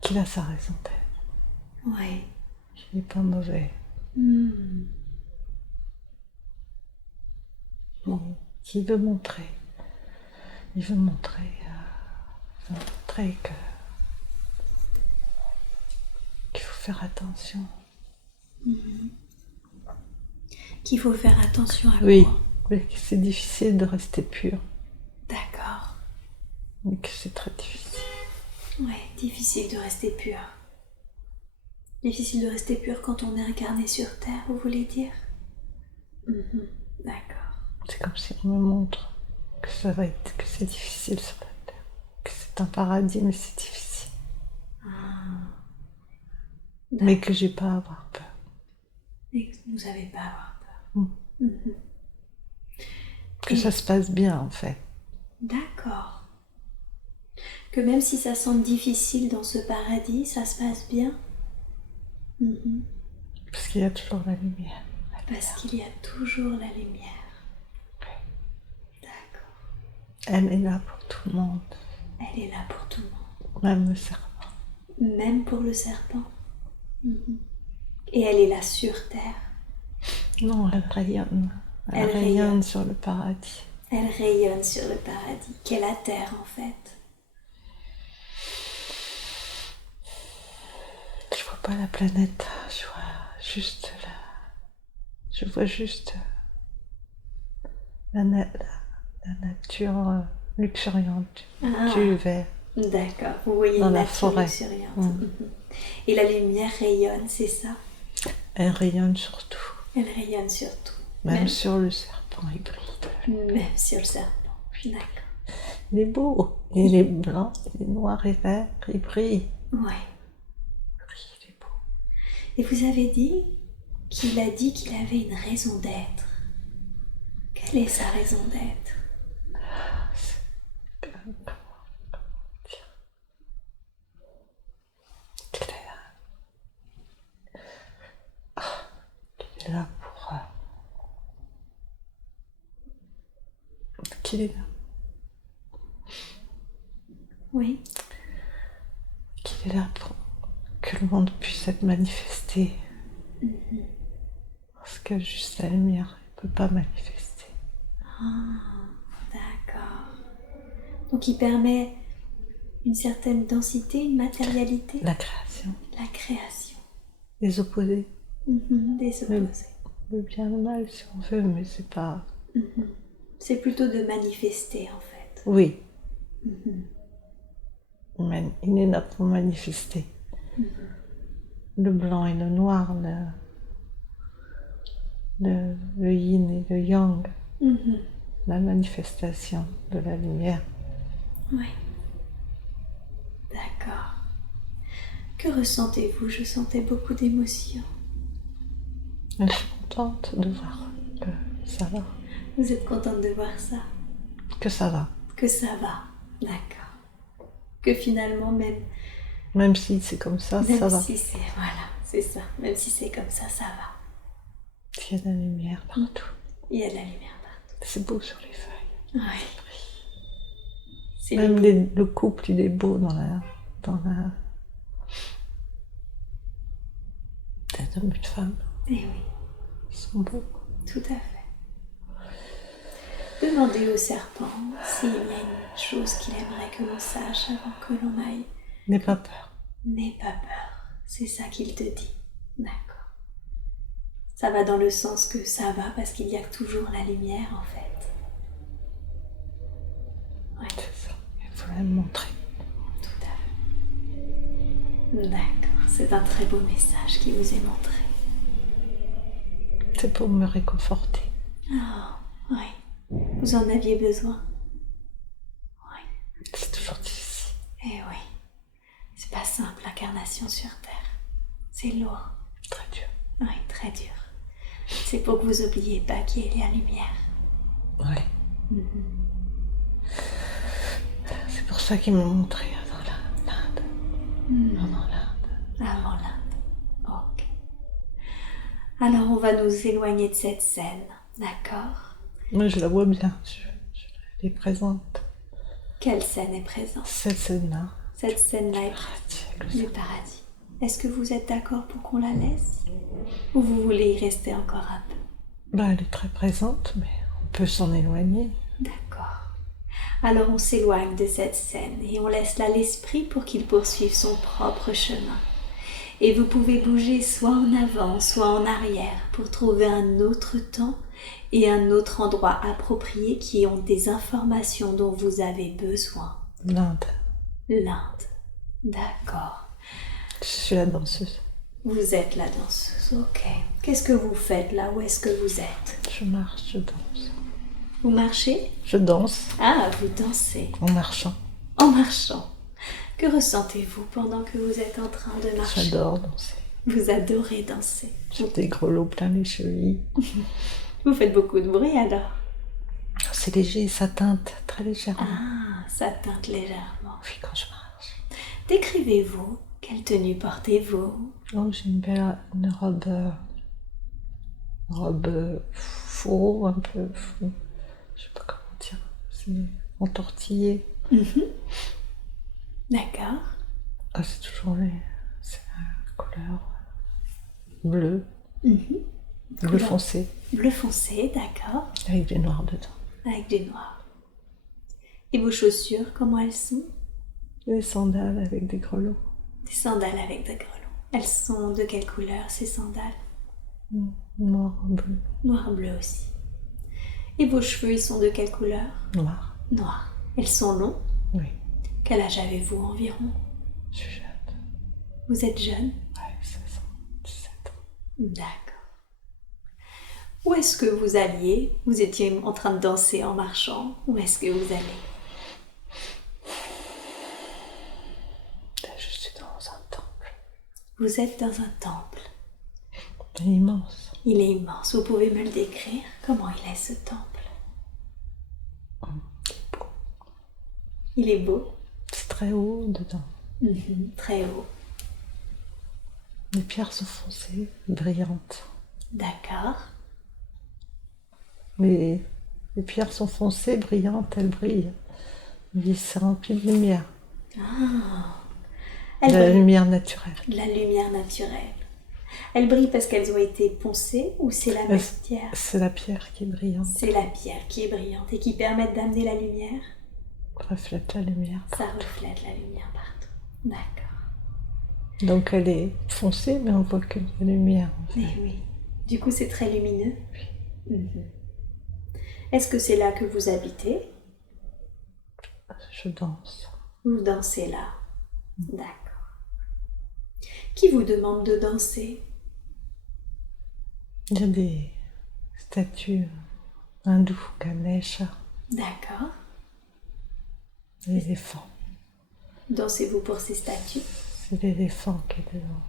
Qu'il a sa raison d'être. Oui. Il n'est pas mauvais. Il veut montrer. Il veut montrer qu'il faut faire attention. Qu'il faut faire attention à Oui, quoi? mais que c'est difficile de rester pur. D'accord. Mais que c'est très difficile. Ouais, difficile de rester pur. Difficile de rester pur quand on est incarné sur Terre, vous voulez dire? D'accord. C'est comme si on me montre que c'est difficile sur la Terre. Que c'est un paradis, mais c'est difficile. Mais que j'ai pas à avoir peur. Et que vous n'avez pas à avoir peur. Que ça se passe bien, en fait. D'accord. Que même si ça semble difficile dans ce paradis, ça se passe bien? Parce qu'il y a toujours la lumière. Parce qu'il y a toujours la lumière. D'accord. Elle est là pour tout le monde. Elle est là pour tout le monde. Même le serpent. Même pour le serpent. Et elle est là sur Terre. Non, elle rayonne. Elle rayonne sur le paradis. Elle rayonne sur le paradis, qu'est la Terre en fait. Je vois pas la planète, je vois juste la nature luxuriante du vert. D'accord, vous voyez dans une la nature forêt. luxuriante. Et la lumière rayonne, c'est ça? Elle rayonne sur tout. Elle rayonne sur tout. Même sur le serpent, il brille. Même sur le serpent, d'accord. Il est beau, il est blanc, il est noir et vert, il brille. Ouais. Il est beau. Et vous avez dit qu'il avait une raison d'être. Quelle est sa raison d'être? Il est là pour... Qu'il est là. Oui. Qu'il est là pour que le monde puisse être manifesté. Parce que juste la lumière ne peut pas manifester. D'accord. Donc il permet une certaine densité, une matérialité. La création. La création. Les opposés. Des opposés. Le bien et le mal si on veut, mais c'est pas... C'est plutôt de manifester en fait. Oui. Il est là pour manifester. Le blanc et le noir, le yin et le yang, Mhm. la manifestation de la lumière. Oui. D'accord. Que ressentez-vous? Je sentais beaucoup d'émotions. Et je suis contente de voir que ça va. Vous êtes contente de voir ça? Que ça va. Que ça va. D'accord. Que finalement, Même si c'est comme ça, ça va. si c'est... Voilà, c'est ça. Même si c'est comme ça va. Il y a de la lumière partout. Il y a de la lumière partout. C'est beau sur les feuilles. Oui. C'est Même beau. le couple, il est beau dans la... Des hommes et de femmes. Eh oui, Ils sont beaux. tout à fait. Demandez au serpent s'il y a une chose qu'il aimerait que l'on sache avant que l'on aille. N'aie pas peur. N'aie pas peur, c'est ça qu'il te dit. D'accord. Ça va dans le sens que ça va parce qu'il y a toujours la lumière en fait. Ouais. C'est ça. Il faut la montrer. Tout à fait. D'accord, c'est un très beau message qui vous est montré. C'est pour me réconforter. Ah, oui. Vous en aviez besoin. Oui. C'est toujours difficile. Eh oui. C'est pas simple l'incarnation sur Terre. C'est lourd. Très dur. Oui, très dur. C'est pour que vous n'oubliez pas qu'il y a la lumière. Ouais. C'est pour ça qu'il m'a montré dans l'Inde. Avant l'Inde. Avant l'Inde. Ok. Alors on va nous éloigner de cette scène, d'accord? Moi, je la vois bien. Elle est présente. Quelle scène est présente? Cette scène-là. Cette scène-là est le paradis. Est-ce que vous êtes d'accord pour qu'on la laisse? Ou vous voulez y rester encore un peu? Bah, elle est très présente, mais on peut s'en éloigner. D'accord. Alors on s'éloigne de cette scène et on laisse là l'esprit pour qu'il poursuive son propre chemin. Et vous pouvez bouger soit en avant, soit en arrière pour trouver un autre temps et un autre endroit approprié qui ont des informations dont vous avez besoin. L'Inde. L'Inde. D'accord. Je suis la danseuse. Vous êtes la danseuse, ok. Qu'est-ce que vous faites là? Où est-ce que vous êtes? Je marche, je danse. Vous marchez? Je danse Ah, vous dansez. en marchant. En marchant. Que ressentez-vous pendant que vous êtes en train de marcher? J'adore danser. Vous adorez danser. J'ai des grelots plein les chevilles. Vous faites beaucoup de bruit alors? C'est léger, ça teinte très légèrement. Ah, ça teinte légèrement. Oui, quand je marche. Décrivez-vous. Quelle tenue portez-vous? Oh, j'ai une belle robe fourreau, un peu fou. Je sais pas comment dire. C'est entortillé. D'accord. Ah, c'est toujours c'est la couleur bleue. Bleu Couleur foncé. Bleu foncé, d'accord. Avec du noir dedans. Avec du noir. Et vos chaussures, comment elles sont? Des sandales avec des grelots. Des sandales avec des grelots. Elles sont de quelle couleur ces sandales? Noir, bleu. Noir-bleu aussi. Et vos cheveux, ils sont de quelle couleur? Noir. Noir. Elles sont longs? Oui. Quel âge avez-vous environ? Je suis jeune. Vous êtes jeune? Ouais, 16 ans, 17 ans. D'accord. Où est-ce que vous alliez? Vous étiez en train de danser en marchant. Où est-ce que vous allez? Là, je suis dans un temple. Vous êtes dans un temple. Il est immense. Il est immense. Vous pouvez me le décrire? Comment il est ce temple? Il est beau. C'est très haut dedans. Très haut. Les pierres sont foncées, brillantes. D'accord. Mais les pierres sont foncées, brillantes, elles brillent. Mais c'est rempli de lumière. Ah. De la lumière naturelle. De la lumière naturelle. Elles brillent parce qu'elles ont été poncées ou c'est la même pierre? C'est la pierre qui est brillante. C'est la pierre qui est brillante et qui permet d'amener la lumière? Reflète la lumière. Ça reflète la lumière partout. D'accord. Donc elle est foncée, mais on voit que de la lumière. En fait. Eh oui. Du coup, c'est très lumineux. Oui. Est-ce que c'est là que vous habitez? Je danse. Vous dansez là. D'accord. Qui vous demande de danser? Il y a des statue hindoue, Ganesha, D'accord. l'éléphant. Dansez-vous pour ces statues? C'est l'éléphant qui est devant.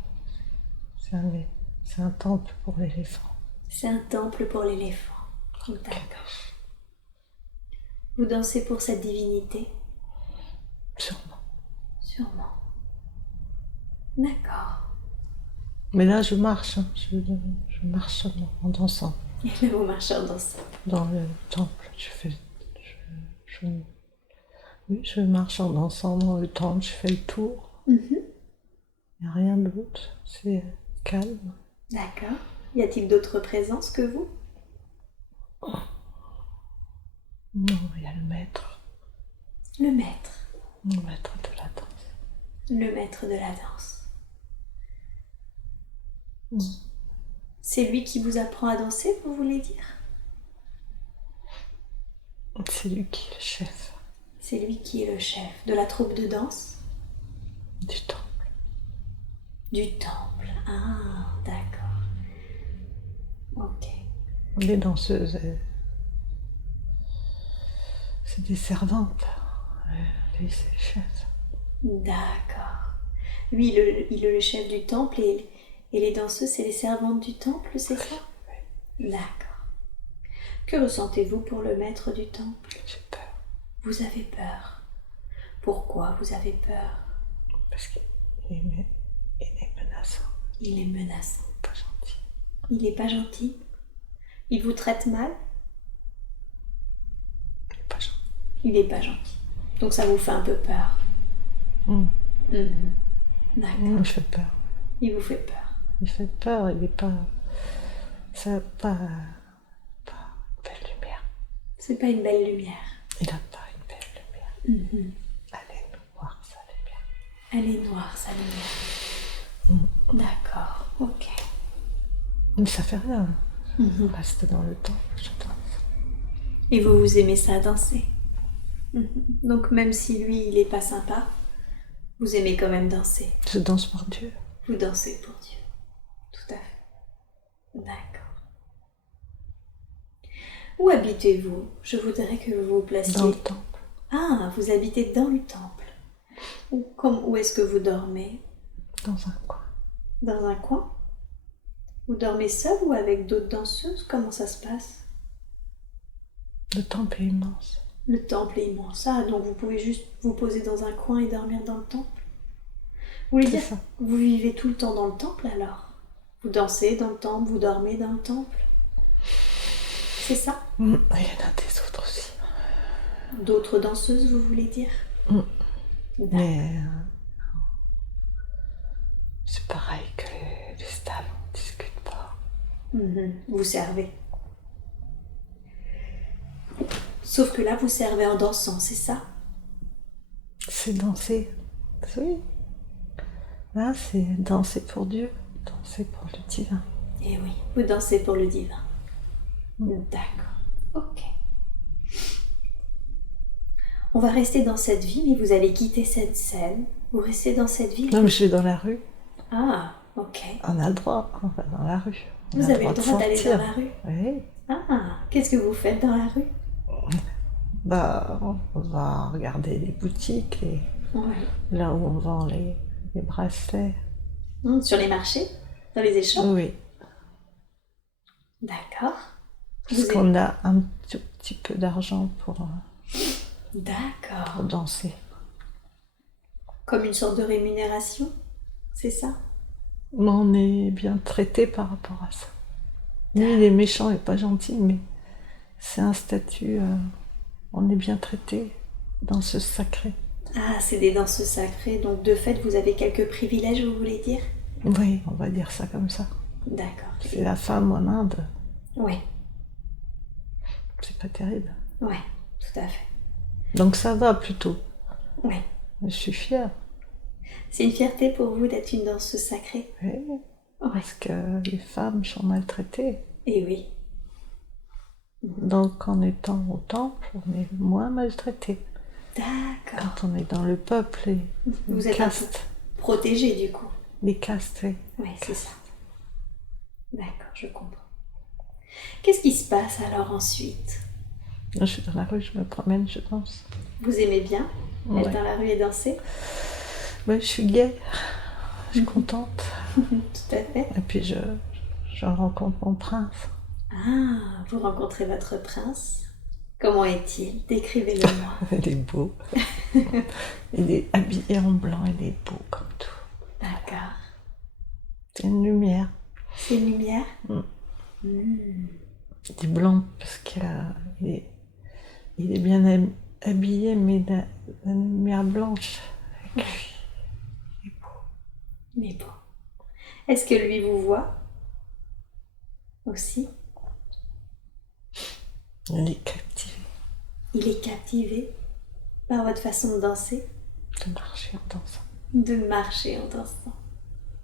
C'est un temple pour l'éléphant. C'est un temple pour l'éléphant. D'accord. Vous dansez pour cette divinité? Sûrement. Sûrement. D'accord. Mais là, je marche. Hein. Je marche seulement en dansant. Et là, vous marchez en dansant. Dans le temple, oui, je marche en dansant dans le temple. Je fais le tour. Il n'y a rien d'autre. C'est calme. D'accord. Y a-t-il d'autres présences que vous? Non, il y a le maître. Le maître. Le maître de la danse. Le maître de la danse. C'est lui qui vous apprend à danser, vous voulez dire? C'est lui qui est le chef. C'est lui qui est le chef de la troupe de danse? Du temple. Du temple. Ah, d'accord. Ok. Les danseuses, c'est des servantes. Lui, c'est le chef. D'accord. Lui, il est le chef du temple et les danseuses, c'est les servantes du temple, c'est ça? D'accord. Que ressentez-vous pour le maître du temple? J'ai peur. Vous avez peur. Pourquoi vous avez peur? Parce qu'il est menaçant. Il est menaçant. Pas gentil. Il n'est pas gentil? Il vous traite mal? Il n'est pas gentil. Il n'est pas gentil. Donc ça vous fait un peu peur. D'accord. Il me fait peur. Il vous fait peur. Il fait peur, il n'est pas... Ça n'a pas une belle lumière. C'est pas une belle lumière. Il n'a pas une belle lumière. Elle est noire, sa lumière. Elle est noire, sa lumière. D'accord, ok. Mais ça fait rien. Je reste dans le temple, je danse. Et vous aimez ça danser? Donc même si lui, il n'est pas sympa, vous aimez quand même danser? Je danse pour Dieu. Vous dansez pour Dieu. Tout à fait. D'accord. Où habitez-vous? Je voudrais que vous vous placiez... Dans le temple. Ah, vous habitez dans le temple. Où est-ce que vous dormez? Dans un coin. Dans un coin? Vous dormez seul ou avec d'autres danseuses? Comment ça se passe? Le temple est immense. Le temple est immense. Ah, donc vous pouvez juste vous poser dans un coin et dormir dans le temple? Vous voulez dire ça. Vous vivez tout le temps dans le temple alors? Vous dansez dans le temple, vous dormez dans le temple? C'est ça? Il y en a des autres aussi. D'autres danseuses, vous voulez dire? Mais c'est pareil que les stalles, on ne discute pas. Vous servez. Sauf que là, vous servez en dansant, c'est ça? C'est danser. Oui. Là, c'est danser pour Dieu, danser pour le divin. Eh oui, vous dansez pour le divin. D'accord, ok. On va rester dans cette vie, mais vous allez quitter cette scène. Vous restez dans cette ville? Non, mais je vais dans la rue. Ah, ok. On a le droit, on va dans la rue. Vous avez le droit d'aller dans la rue? Oui. Ah, qu'est-ce que vous faites dans la rue? Bah, on va regarder les boutiques et là où on vend les bracelets. Sur les marchés? Dans les échoppes? Oui. D'accord. Parce qu'on a un tout petit peu d'argent pour danser. Comme une sorte de rémunération, c'est ça? Mais on est bien traité par rapport à ça. Lui, il est méchant et pas gentil, mais c'est un statut... on est bien traité dans ce sacré. Ah, c'est des danseuses sacrées, donc de fait, vous avez quelques privilèges, vous voulez dire? Oui, on va dire ça comme ça. D'accord. C'est la femme en Inde. Oui. C'est pas terrible. Oui, tout à fait. Donc ça va plutôt. Oui. Je suis fière. C'est une fierté pour vous d'être une danseuse sacrée? Oui, parce que les femmes sont maltraitées. Eh oui. Donc en étant au temple, on est moins maltraité. D'accord. Quand on est dans le peuple et vous les êtes castes. un peu protégé du coup. Les castes, oui. Oui, c'est ça. D'accord, je comprends. Qu'est-ce qui se passe alors ensuite? Je suis dans la rue, je me promène, je danse. Vous aimez bien Ouais. être dans la rue et danser? Ouais, je suis gaie, je suis contente. Tout à fait. Et puis je rencontre mon prince. Ah, vous rencontrez votre prince. Comment est-il? Décrivez-le-moi. Il est beau. Il est habillé en blanc, il est beau comme tout. D'accord. C'est une lumière. C'est une lumière? Il est blanc parce il est bien habillé, mais la lumière blanche avec lui. Il est beau. Mais bon. Est-ce que lui vous voit aussi? Il est captivé Il est captivé par votre façon de danser, de marcher en dansant. de marcher en dansant.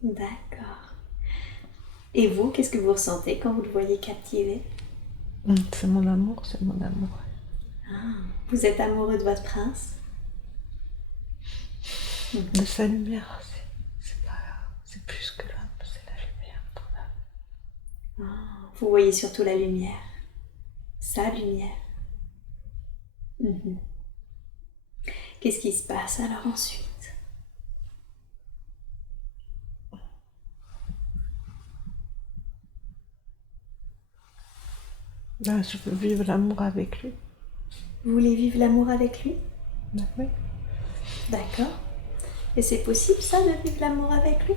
D'accord. Et vous, qu'est-ce que vous ressentez quand vous le voyez captivé? C'est mon amour, c'est mon amour. Vous êtes amoureux de votre prince? De sa lumière, c'est plus que l'homme, c'est la lumière dans l'homme. Vous voyez surtout la lumière. Sa lumière. Qu'est-ce qui se passe alors ensuite? Là, je veux vivre l'amour avec lui. Vous voulez vivre l'amour avec lui? Oui. D'accord. Et c'est possible ça, de vivre l'amour avec lui?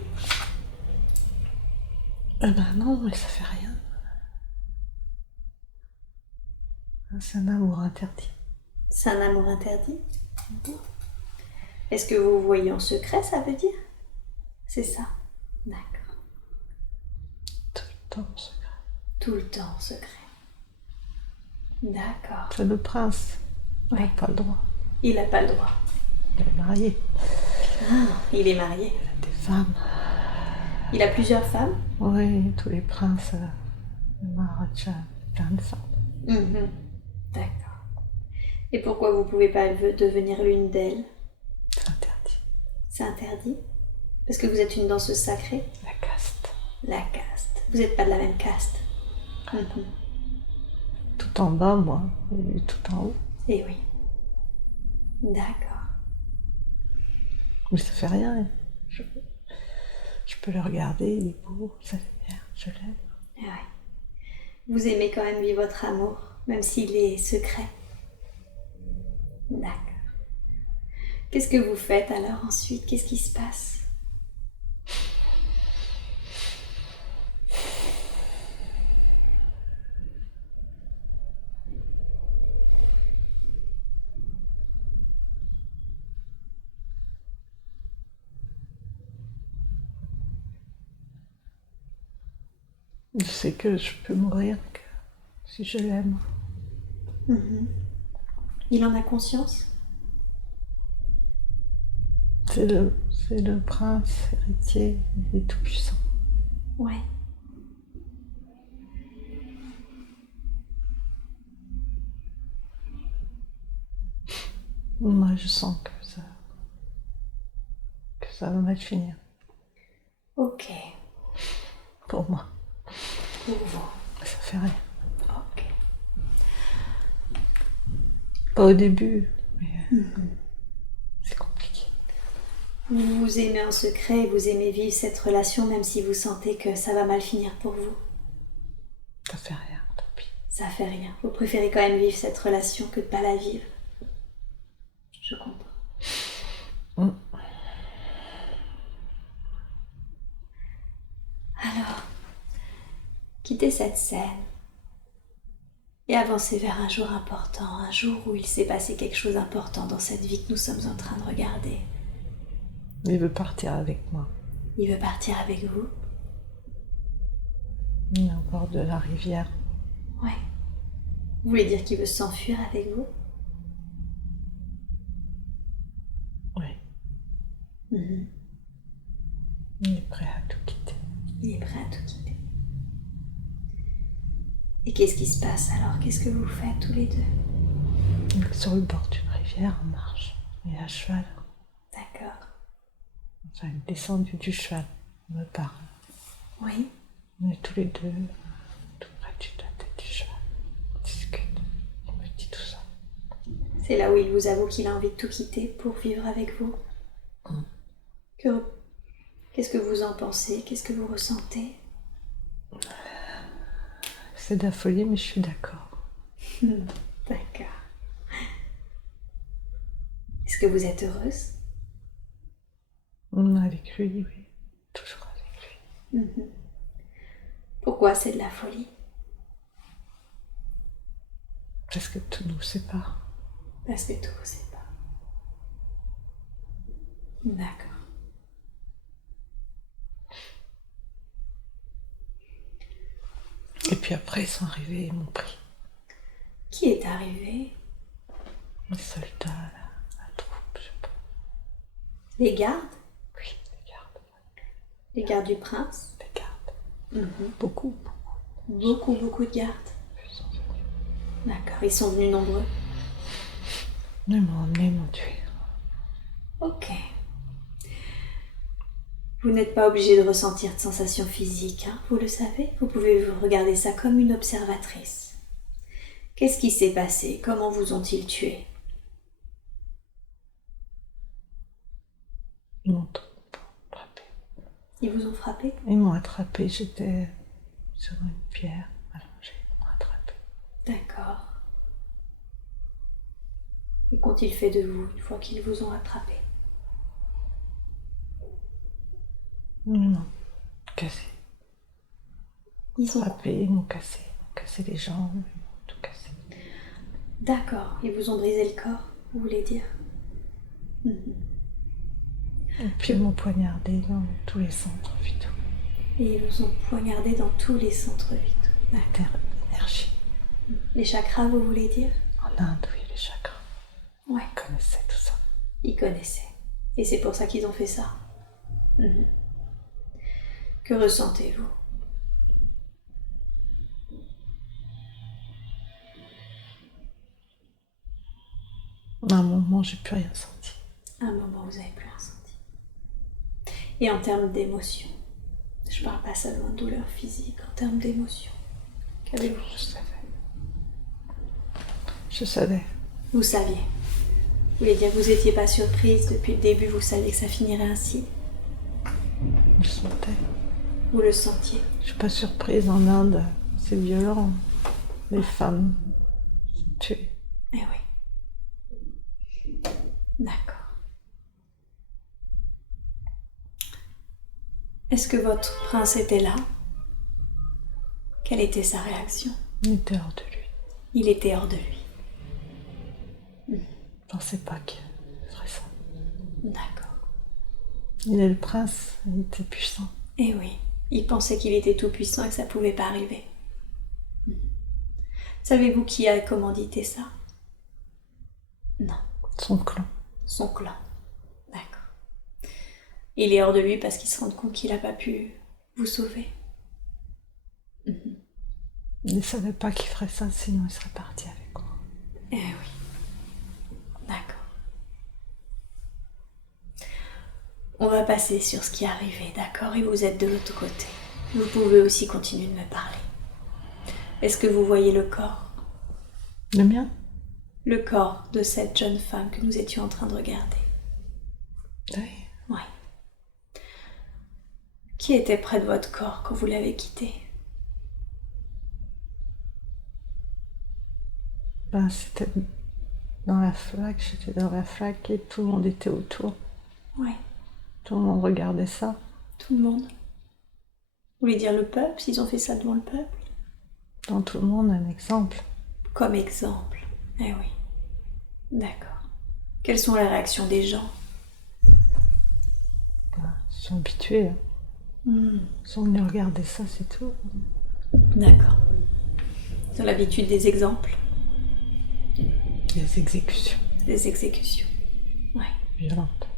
Non, mais ça fait rien. C'est un amour interdit. C'est un amour interdit? Est-ce que vous voyez en secret, ça veut dire? C'est ça. D'accord. Tout le temps en secret. Tout le temps en secret. D'accord. C'est le prince. Il n'a Ouais. pas le droit. Il n'a pas le droit. Il est marié. Il est marié. Il a des femmes. Il a plusieurs femmes? Oui, tous les princes, le Maharaja, plein de femmes. D'accord. Et pourquoi vous ne pouvez pas devenir l'une d'elles? C'est interdit. C'est interdit? Parce que vous êtes une danseuse sacrée? La caste. La caste. Vous n'êtes pas de la même caste? Tout en bas, moi, et lui tout en haut. Eh oui. D'accord. Mais ça fait rien. Je peux le regarder, il est beau, sa lumière, je l'aime. Eh ouais. Vous aimez quand même vivre votre amour, même s'il est secret? D'accord. Qu'est-ce que vous faites alors ensuite? Qu'est-ce qui se passe? Je sais que je peux mourir que si je l'aime. Il en a conscience? C'est le prince héritier, il est tout puissant. Ouais. Moi, je sens que ça va mal finir. Ok. Pour moi. Pour vous. Ça fait rien. Ok. Pas au début, mais c'est compliqué. Vous vous aimez en secret et vous aimez vivre cette relation même si vous sentez que ça va mal finir pour vous? Ça fait rien, tant pis. Ça fait rien. Vous préférez quand même vivre cette relation que de pas la vivre? Je comprends. Alors, quittez cette scène et avancez vers un jour important, un jour où il s'est passé quelque chose d'important dans cette vie que nous sommes en train de regarder. Il veut partir avec moi. Il veut partir avec vous? Il est au bord de la rivière. Ouais. Vous voulez dire qu'il veut s'enfuir avec vous? Oui. Il est prêt à tout quitter. Il est prêt à tout quitter. Et qu'est-ce qui se passe alors? Qu'est-ce que vous faites tous les deux? Il est sur le bord d'une rivière, on marche. Il est à cheval. D'accord. Enfin, il descend du cheval. On me parle. Oui. On est tous les deux tout près du tête. C'est là où il vous avoue qu'il a envie de tout quitter pour vivre avec vous. Qu'est-ce que vous en pensez? Qu'est-ce que vous ressentez? C'est de la folie, mais je suis d'accord. D'accord. Est-ce que vous êtes heureuse? Avec lui, oui. Toujours avec lui. Pourquoi c'est de la folie? Parce que tout nous sépare. Parce que tout vous sépare. D'accord. Et puis après, ils sont arrivés et m'ont pris. Qui est arrivé? Les soldats, la troupe, je sais pas. Les gardes? Oui, les gardes. Les gardes du prince? Les gardes. Beaucoup. Beaucoup de gardes. D'accord, ils sont venus nombreux. Ils m'ont emmené, ils m'ont tué. Ok. Vous n'êtes pas obligé de ressentir de sensations physiques, hein, vous le savez. Vous pouvez vous regarder ça comme une observatrice. Qu'est-ce qui s'est passé? Comment vous ont-ils tué? Ils m'ont frappé. Ils vous ont frappé? Ils m'ont attrapé, j'étais sur une pierre allongée, ils m'ont attrapé. D'accord. Et qu'ont-ils fait de vous une fois qu'ils vous ont attrapé? Ils m'ont cassé. Ils ont frappé, ils m'ont cassé les jambes, ils m'ont tout cassé. D'accord, ils vous ont brisé le corps, vous voulez dire? Et puis ils m'ont poignardé dans tous les centres vitaux. Et ils vous ont poignardé dans tous les centres vitaux. D'accord. D'énergie. Les chakras, vous voulez dire? En Inde, oui, les chakras. Ouais. Ils connaissaient tout ça. Ils connaissaient. Et c'est pour ça qu'ils ont fait ça. Que ressentez-vous? À un moment, j'ai plus rien senti. À un moment, vous n'avez plus rien senti. Et en termes d'émotion, je parle pas seulement de douleur physique, en termes d'émotion, qu'avez-vous? Je savais. Vous saviez. Vous voulez dire que vous n'étiez pas surprise depuis le début, vous saviez que ça finirait ainsi? Je le sentais. Vous le sentiez? Je suis pas surprise, en Inde, c'est violent. Les femmes sont tuées. Eh oui. D'accord. Est-ce que votre prince était là? Quelle était sa réaction? Il était hors de lui. Il était hors de lui. Je pensais pas qu'il ferait ça. D'accord. Il est le prince, il était puissant. Eh oui, il pensait qu'il était tout puissant et que ça pouvait pas arriver. Savez-vous qui a commandité ça? Non. Son clan. Son clan. D'accord. Il est hors de lui parce qu'il se rend compte qu'il n'a pas pu vous sauver. Il ne savait pas qu'il ferait ça, sinon il serait parti avec moi. Eh oui. D'accord. On va passer sur ce qui est arrivé, d'accord? Et vous êtes de l'autre côté. Vous pouvez aussi continuer de me parler. Est-ce que vous voyez le corps? Le mien? Le corps de cette jeune femme que nous étions en train de regarder. Oui. Oui. Qui était près de votre corps quand vous l'avez quitté? Ben, c'était dans la flaque, j'étais dans la flaque et tout le monde était autour. Oui. Tout le monde regardait ça. Tout le monde? Vous voulez dire le peuple, s'ils ont fait ça devant le peuple? Dans tout le monde, un exemple. Comme exemple. Eh oui. D'accord. Quelles sont les réactions des gens? Ben, ils sont habitués. Ils sont venus regarder ça, c'est tout. D'accord. Ils ont l'habitude des exemples? Des exécutions. Des exécutions. Ouais. Violentes.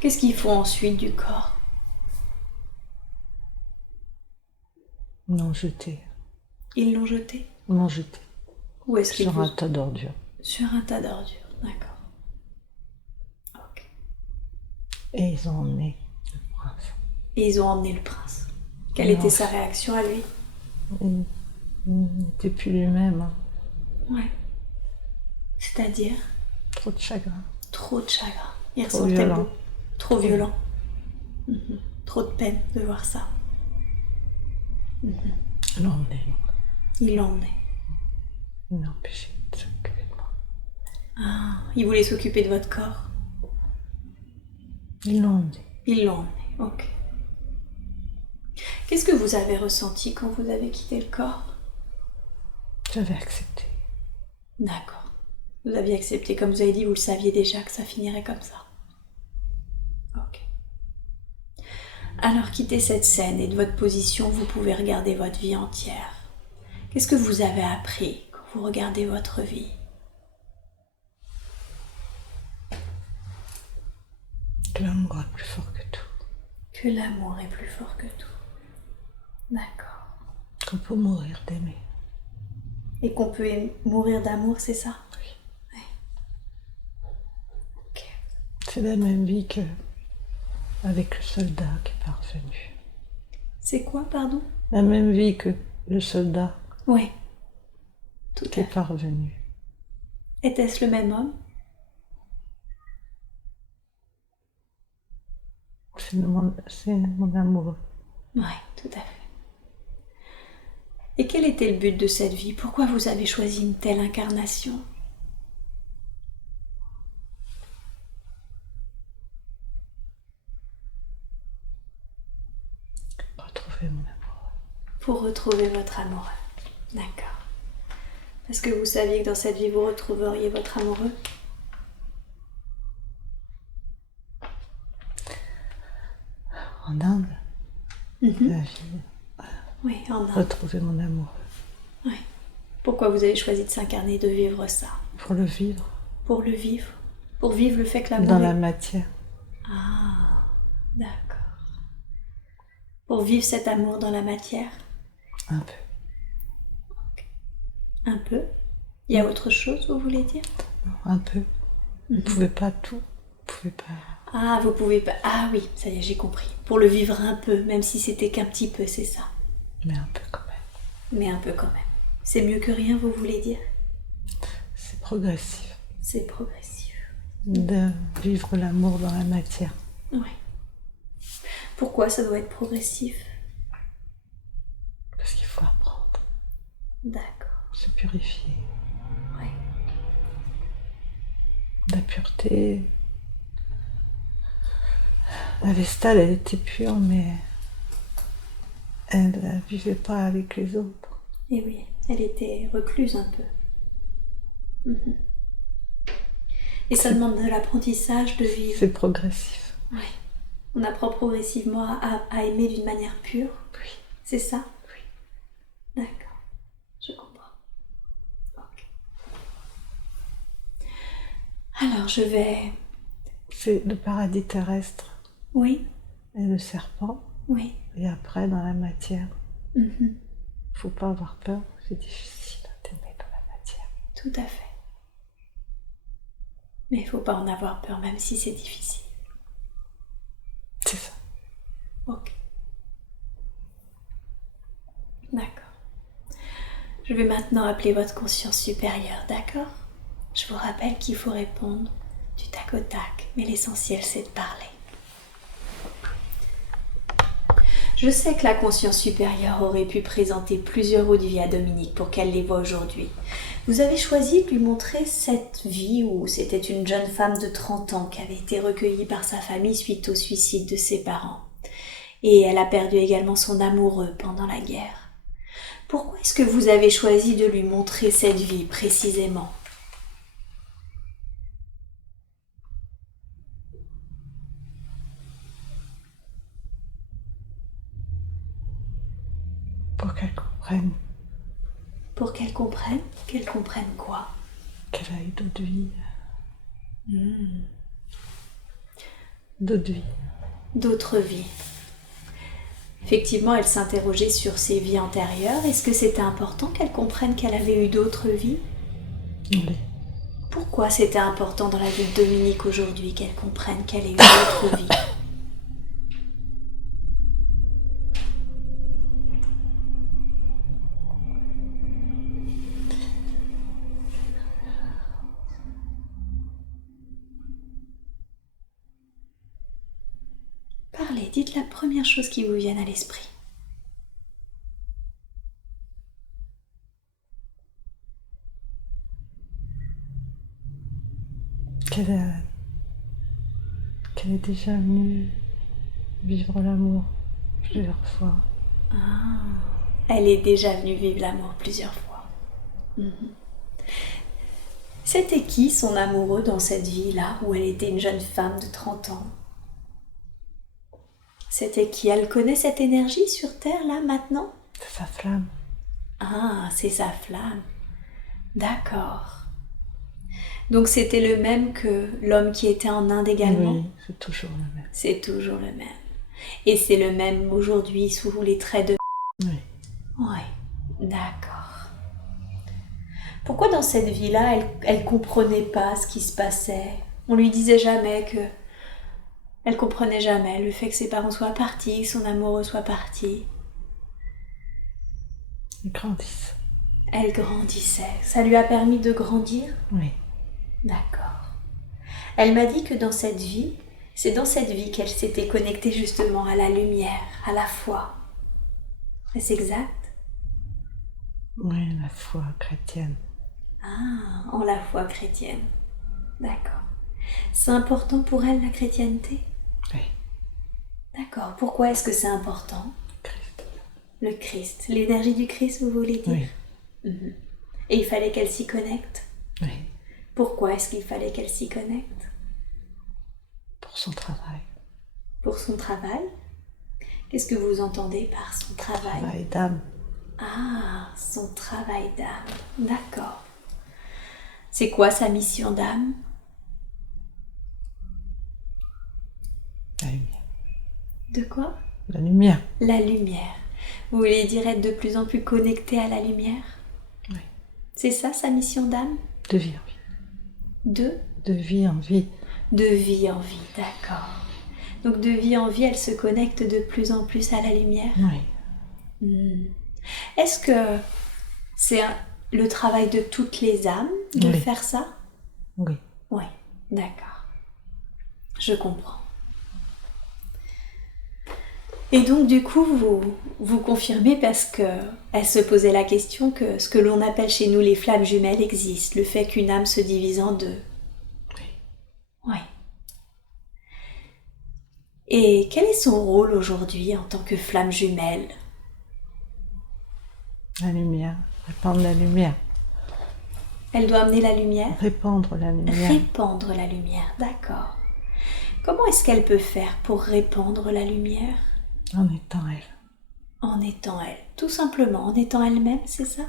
Qu'est-ce qu'ils font ensuite du corps? Ils l'ont jeté. Ils l'ont jeté? Ils l'ont jeté. Où est-ce qu'ils Sur un tas d'ordures. Sur un tas d'ordures, d'accord. Ok. Et ils ont emmené le prince. Et ils ont emmené le prince. Quelle était sa réaction à lui? Il n'était plus lui-même. Ouais. C'est-à-dire Trop de chagrin. trop de chagrin. Il Trop ressentait violent. trop violent. Trop de peine de voir ça. L'emmener. Il l'emmenait. Il m'a empêché de s'occuper de moi. Ah, il voulait s'occuper de votre corps. Ils l'ont emmené. Il l'emmenait, ok. Qu'est-ce que vous avez ressenti quand vous avez quitté le corps? J'avais accepté. D'accord. Vous aviez accepté, comme vous avez dit, vous le saviez déjà que ça finirait comme ça. Ok. Alors quittez cette scène et de votre position, vous pouvez regarder votre vie entière. Qu'est-ce que vous avez appris quand vous regardez votre vie? Que l'amour est plus fort que tout. Que l'amour est plus fort que tout. D'accord. Qu'on peut mourir d'aimer. Et qu'on peut mourir d'amour, c'est ça? Oui. Ouais. Ok. C'est la même vie que avec le soldat qui est parvenu. C'est quoi, pardon? La même vie que le soldat Oui. Tout qui à est fait. parvenu. Était-ce le même homme? C'est mon amoureux. Oui, tout à fait. Et quel était le but de cette vie? Pourquoi vous avez choisi une telle incarnation? Retrouver mon amoureux. Pour retrouver votre amoureux. D'accord. Est-ce que vous saviez que dans cette vie, vous retrouveriez votre amoureux? En Inde, la vie. Oui, en Inde. Retrouver mon amoureux. Oui. Pourquoi vous avez choisi de s'incarner, de vivre ça? Pour le vivre. Pour le vivre? Pour vivre le fait que l'amour Dans est... la matière. Ah, d'accord. Pour vivre cet amour dans la matière? Un peu. Un peu? Il y a autre chose, vous voulez dire? Un peu. Vous ne pouvez pas tout. Vous pouvez pas. Ah, vous pouvez pas... Ah oui, ça y est, j'ai compris. Pour le vivre un peu, même si c'était qu'un petit peu, c'est ça. Mais un peu quand même. Mais un peu quand même. C'est mieux que rien, vous voulez dire? C'est progressif. C'est progressif. De vivre l'amour dans la matière. Oui. Pourquoi ça doit être progressif? Parce qu'il faut apprendre. D'accord. Se purifier. Oui. La pureté. La Vestale, elle était pure, mais elle ne vivait pas avec les autres. Et oui, elle était recluse un peu. Et ça demande de l'apprentissage de vivre. C'est progressif. Oui. On apprend progressivement à aimer d'une manière pure. Oui. C'est ça? Oui. D'accord. Je comprends. Ok. Alors, je vais... C'est le paradis terrestre Oui, et le serpent. oui. Et après, dans la matière. Mhm. Faut pas avoir peur, c'est difficile d'aimer dans la matière. Tout à fait. Mais il ne faut pas en avoir peur, même si c'est difficile. C'est ça. Ok. D'accord. Je vais maintenant appeler votre conscience supérieure, d'accord? Je vous rappelle qu'il faut répondre du tac au tac, mais l'essentiel c'est de parler. Je sais que la conscience supérieure aurait pu présenter plusieurs autres vies à Dominique pour qu'elle les voie aujourd'hui. Vous avez choisi de lui montrer cette vie où c'était une jeune femme de 30 ans qui avait été recueillie par sa famille suite au suicide de ses parents. Et elle a perdu également son amoureux pendant la guerre. Pourquoi est-ce que vous avez choisi de lui montrer cette vie précisément ? Pour qu'elle comprenne Pour qu'elle comprenne? Qu'elle comprenne quoi? qu'elle a eu d'autres vies. D'autres vies. D'autres vies. Effectivement, elle s'interrogeait sur ses vies antérieures. Est-ce que c'était important qu'elle comprenne qu'elle avait eu d'autres vies? Oui. Pourquoi c'était important dans la vie de Dominique aujourd'hui qu'elle comprenne qu'elle ait eu d'autres vies? Parlez, dites la première chose qui vous vient à l'esprit. Qu'elle est déjà venue vivre l'amour plusieurs fois. Ah, elle est déjà venue vivre l'amour plusieurs fois. C'était qui son amoureux dans cette vie-là où elle était une jeune femme de 30 ans? C'était qui? Elle connaît cette énergie sur Terre là maintenant? C'est sa flamme. Ah, c'est sa flamme. D'accord. Donc c'était le même que l'homme qui était en Inde également? Oui, c'est toujours le même. C'est toujours le même. Et c'est le même aujourd'hui sous les traits de... Oui. Oui, d'accord. Pourquoi dans cette vie-là, elle comprenait pas ce qui se passait? On lui disait jamais que... Elle comprenait jamais le fait que ses parents soient partis, que son amoureux soit parti. Ils grandissent. Elle grandissait. Ça lui a permis de grandir? Oui. D'accord. Elle m'a dit que dans cette vie, c'est dans cette vie qu'elle s'était connectée justement à la lumière, à la foi. Est-ce exact? Oui, la foi chrétienne. Ah, en la foi chrétienne. D'accord. C'est important pour elle la chrétienté? Oui. D'accord. Pourquoi est-ce que c'est important? Christ. Le Christ. L'énergie du Christ, vous voulez dire? Oui. Et il fallait qu'elle s'y connecte? Oui. Pourquoi est-ce qu'il fallait qu'elle s'y connecte? Pour son travail. Pour son travail? Qu'est-ce que vous entendez par son travail? Travail d'âme. Ah, son travail d'âme. D'accord. C'est quoi sa mission d'âme? La lumière. De quoi? La lumière. La lumière. Vous voulez dire être de plus en plus connecté à la lumière? Oui. C'est ça sa mission d'âme? De vie en vie. De vie en vie. De vie en vie, d'accord. Donc de vie en vie, elle se connecte de plus en plus à la lumière? Oui. Est-ce que c'est le travail de toutes les âmes de Oui. faire ça? Oui. Oui, d'accord. Je comprends. Et donc du coup, vous confirmez parce qu'elle se posait la question que ce que l'on appelle chez nous les flammes jumelles existe, le fait qu'une âme se divise en deux. Oui. Oui. Et quel est son rôle aujourd'hui en tant que flamme jumelle? La lumière. Répandre la lumière. Elle doit amener la lumière? Répandre la lumière. Répandre la lumière, d'accord. Comment est-ce qu'elle peut faire pour répandre la lumière? En étant elle. En étant elle, tout simplement, en étant elle-même, c'est ça?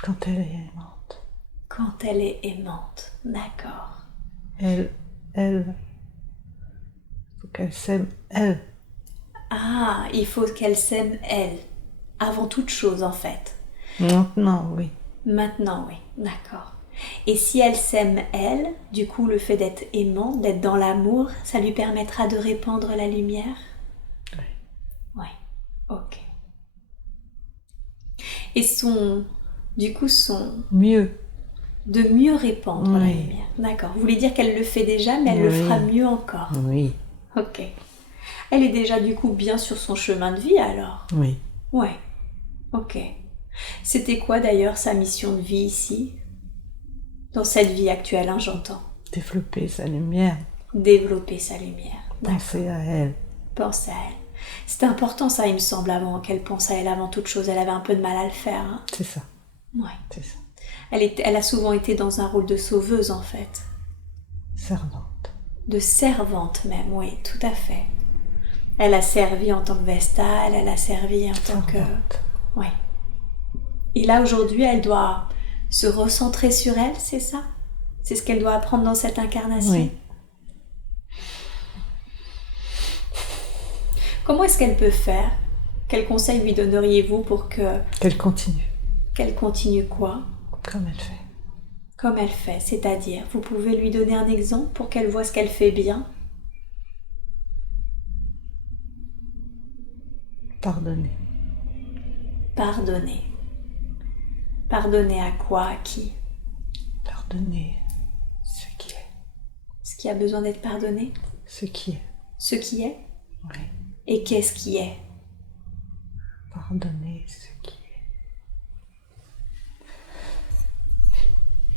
Quand elle est aimante. Quand elle est aimante, d'accord. Elle. Faut qu'elle s'aime elle. Ah, il faut qu'elle s'aime elle, avant toute chose en fait. Maintenant, oui. Maintenant, oui, d'accord. Et si elle s'aime elle, du coup le fait d'être aimant, d'être dans l'amour, ça lui permettra de répandre la lumière? Oui. Oui, ok. Et Mieux. de mieux répandre la Oui. lumière. D'accord. Vous voulez dire qu'elle le fait déjà, mais elle le Oui. fera mieux encore. Oui. Ok. Elle est déjà du coup bien sur son chemin de vie alors? Oui. Ouais. Ok. C'était quoi d'ailleurs sa mission de vie ici? Dans cette vie actuelle, hein, j'entends. Développer sa lumière. Développer sa lumière. Penser à elle. Penser à elle. C'est important ça, il me semble, avant qu'elle pense à elle avant toute chose. Elle avait un peu de mal à le faire. Hein. C'est ça. Ouais. C'est ça. Elle a souvent été dans un rôle de sauveuse en fait. Servante. De servante même, oui, tout à fait. Elle a servi en tant que Vestale, elle a servi en tant que... Servante. Oui. Et là, aujourd'hui, elle doit se recentrer sur elle, c'est ça? C'est ce qu'elle doit apprendre dans cette incarnation? Oui. Comment est-ce qu'elle peut faire? Quel conseil lui donneriez-vous pour Qu'elle continue. qu'elle continue quoi? Comme elle fait. Comme elle fait, c'est-à-dire, vous pouvez lui donner un exemple pour qu'elle voit ce qu'elle fait bien? Pardonner. Pardonner. Pardonner à quoi? À qui? Pardonner ce qui est. Ce qui a besoin d'être pardonné? Ce qui est. Ce qui est? Oui. Et qu'est-ce qui est? Pardonner ce qui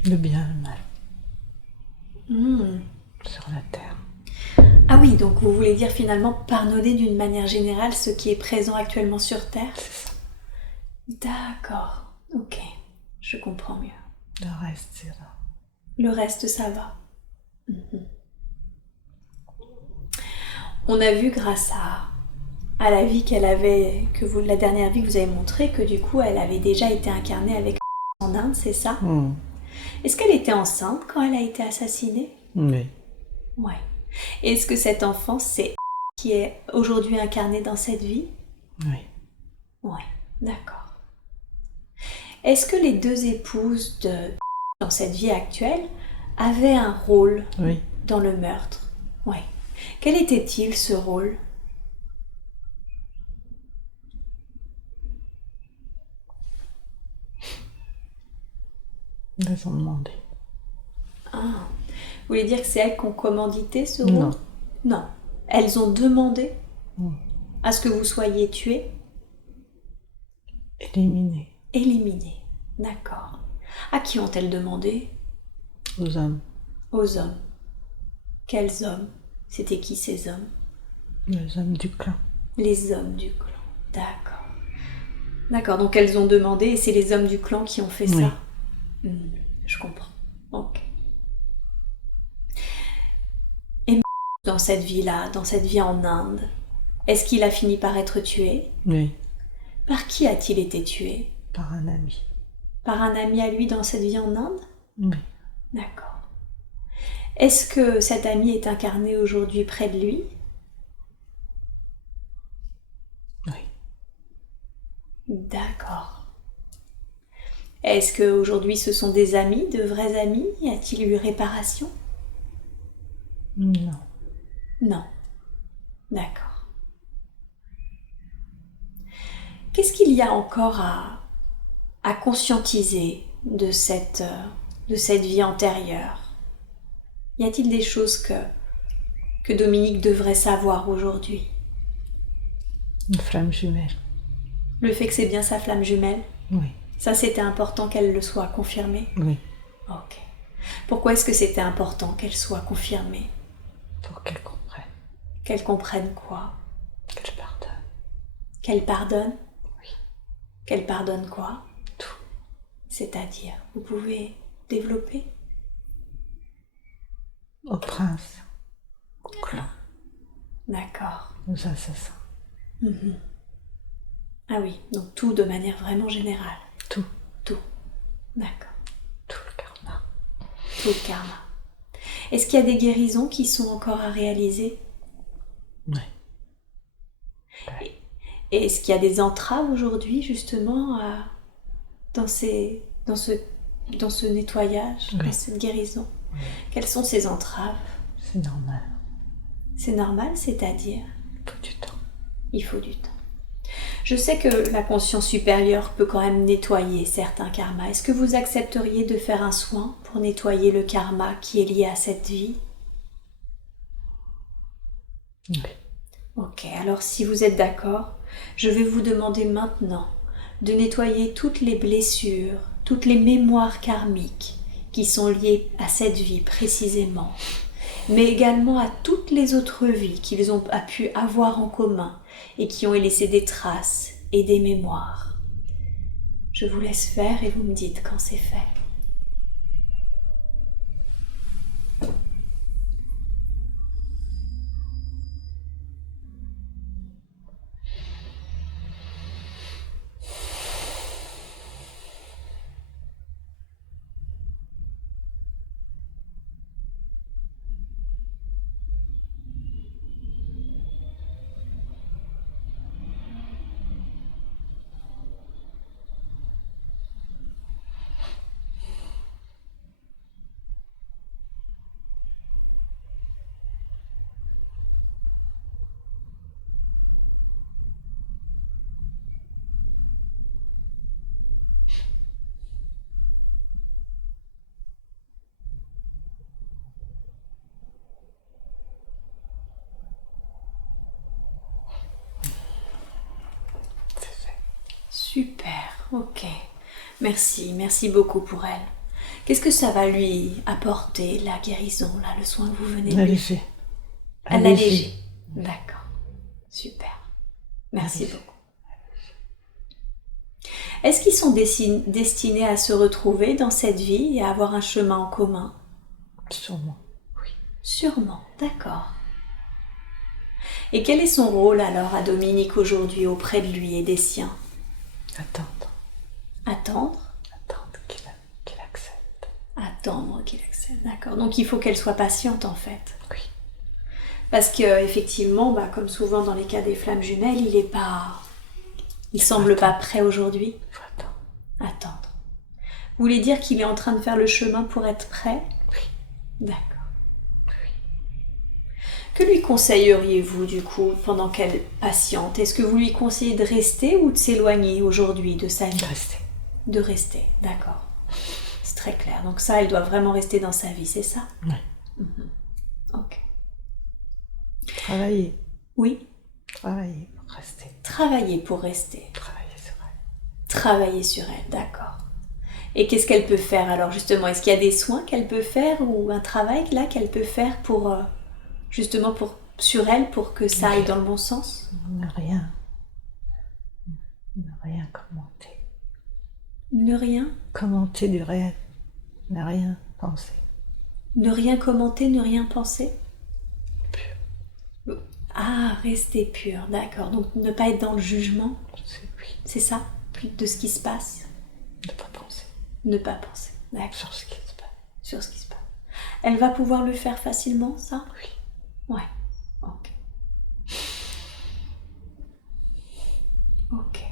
est le bien et le mal sur la terre. Ah oui, donc vous voulez dire finalement pardonner d'une manière générale ce qui est présent actuellement sur Terre? C'est ça. D'accord, ok, je comprends mieux. Le reste, c'est là. Le reste, ça va. On a vu grâce à la vie qu'elle avait, la dernière vie que vous avez montrée, que du coup elle avait déjà été incarnée avec en Inde, c'est ça? Est-ce qu'elle était enceinte quand elle a été assassinée? Oui. Ouais. Est-ce que cet enfant, c'est qui est aujourd'hui incarné dans cette vie? Oui. Ouais, d'accord. Est-ce que les deux épouses dans cette vie actuelle avaient un rôle dans le meurtre? Oui. Quel était-il ce rôle? Elles ont demandé. Ah. Vous voulez dire que c'est elles qui ont commandité ce rôle? Non. Non. Elles ont demandé à ce que vous soyez tué? Éliminé. Éliminé. D'accord. À qui ont-elles demandé? Aux hommes. Aux hommes. Quels hommes? C'était qui ces hommes? Les hommes du clan. Les hommes du clan. D'accord. D'accord, donc elles ont demandé et c'est les hommes du clan qui ont fait ça? Je comprends. Ok. Et dans cette vie-là, dans cette vie en Inde, est-ce qu'il a fini par être tué? Oui. Par qui a-t-il été tué? Par un ami. Par un ami à lui dans cette vie en Inde? Oui. D'accord. Est-ce que cet ami est incarné aujourd'hui près de lui? Oui. D'accord. Est-ce qu'aujourd'hui ce sont des amis, de vrais amis? Y a-t-il eu réparation? Non. Non. D'accord. Qu'est-ce qu'il y a encore à conscientiser de cette vie antérieure? Y a-t-il des choses que Dominique devrait savoir aujourd'hui? Une flamme jumelle. Le fait que c'est bien sa flamme jumelle? Oui. Ça, c'était important qu'elle le soit confirmée? Oui. Ok. Pourquoi est-ce que c'était important qu'elle soit confirmée? Pour qu'elle comprenne. Qu'elle comprenne quoi? Qu'elle pardonne. Qu'elle pardonne? Oui. Qu'elle pardonne quoi? Tout. C'est-à-dire, vous pouvez développer? Au prince. Au clan. D'accord. Aux assassins. Ah oui, donc tout de manière vraiment générale. Tout. Tout. D'accord. Tout le karma. Tout le karma. Est-ce qu'il y a des guérisons qui sont encore à réaliser? Oui. Et est-ce qu'il y a des entraves aujourd'hui justement dans ce nettoyage, dans cette guérison? Quelles sont ces entraves? C'est normal. C'est normal, c'est-à-dire? Il faut du temps. Il faut du temps. Je sais que la conscience supérieure peut quand même nettoyer certains karmas. Est-ce que vous accepteriez de faire un soin pour nettoyer le karma qui est lié à cette vie? Oui. Ok, alors si vous êtes d'accord, je vais vous demander maintenant de nettoyer toutes les blessures, toutes les mémoires karmiques qui sont liées à cette vie précisément, mais également à toutes les autres vies qu'ils ont pu avoir en commun et qui ont laissé des traces et des mémoires. Je vous laisse faire et vous me dites quand c'est fait. ok. Merci beaucoup pour elle. Qu'est-ce que ça va lui apporter, la guérison, là, le soin que vous venez de lui faire? Alléger. D'accord. Super. Merci beaucoup. Est-ce qu'ils sont destinés à se retrouver dans cette vie et à avoir un chemin en commun? Sûrement, oui. Sûrement, d'accord. Et quel est son rôle alors à Dominique aujourd'hui auprès de lui et des siens? Attendre. Attendre? Attendre qu'il accepte. Attendre qu'il accepte, d'accord. Donc il faut qu'elle soit patiente en fait. Oui. Parce que effectivement, comme souvent dans les cas des flammes jumelles, il semble pas prêt aujourd'hui. Il faut attendre. Attendre. Vous voulez dire qu'il est en train de faire le chemin pour être prêt? Oui. D'accord. Que lui conseilleriez-vous du coup pendant qu'elle patiente? Est-ce que vous lui conseillez de rester ou de s'éloigner aujourd'hui de sa vie? De rester. De rester, d'accord. C'est très clair. Donc ça, elle doit vraiment rester dans sa vie, c'est ça? Oui. Ok. Travailler. Oui. Travailler pour rester. Travailler pour rester. Travailler sur elle. Travailler sur elle, d'accord. Et qu'est-ce qu'elle peut faire alors justement? Est-ce qu'il y a des soins qu'elle peut faire ou un travail là qu'elle peut faire pour justement sur elle pour que ça aille dans le bon sens? Ne rien commenter. Ne rien? Commenter du réel. Ne rien penser. Ne rien commenter, ne rien penser? Pur. Ah, rester pur, d'accord. Donc ne pas être dans le jugement, Oui. c'est ça? De ce qui se passe? Ne pas penser. Ne pas penser, d'accord. Sur ce qui se passe. Sur ce qui se passe. Elle va pouvoir le faire facilement, ça? Oui. Ouais, ok. Ok.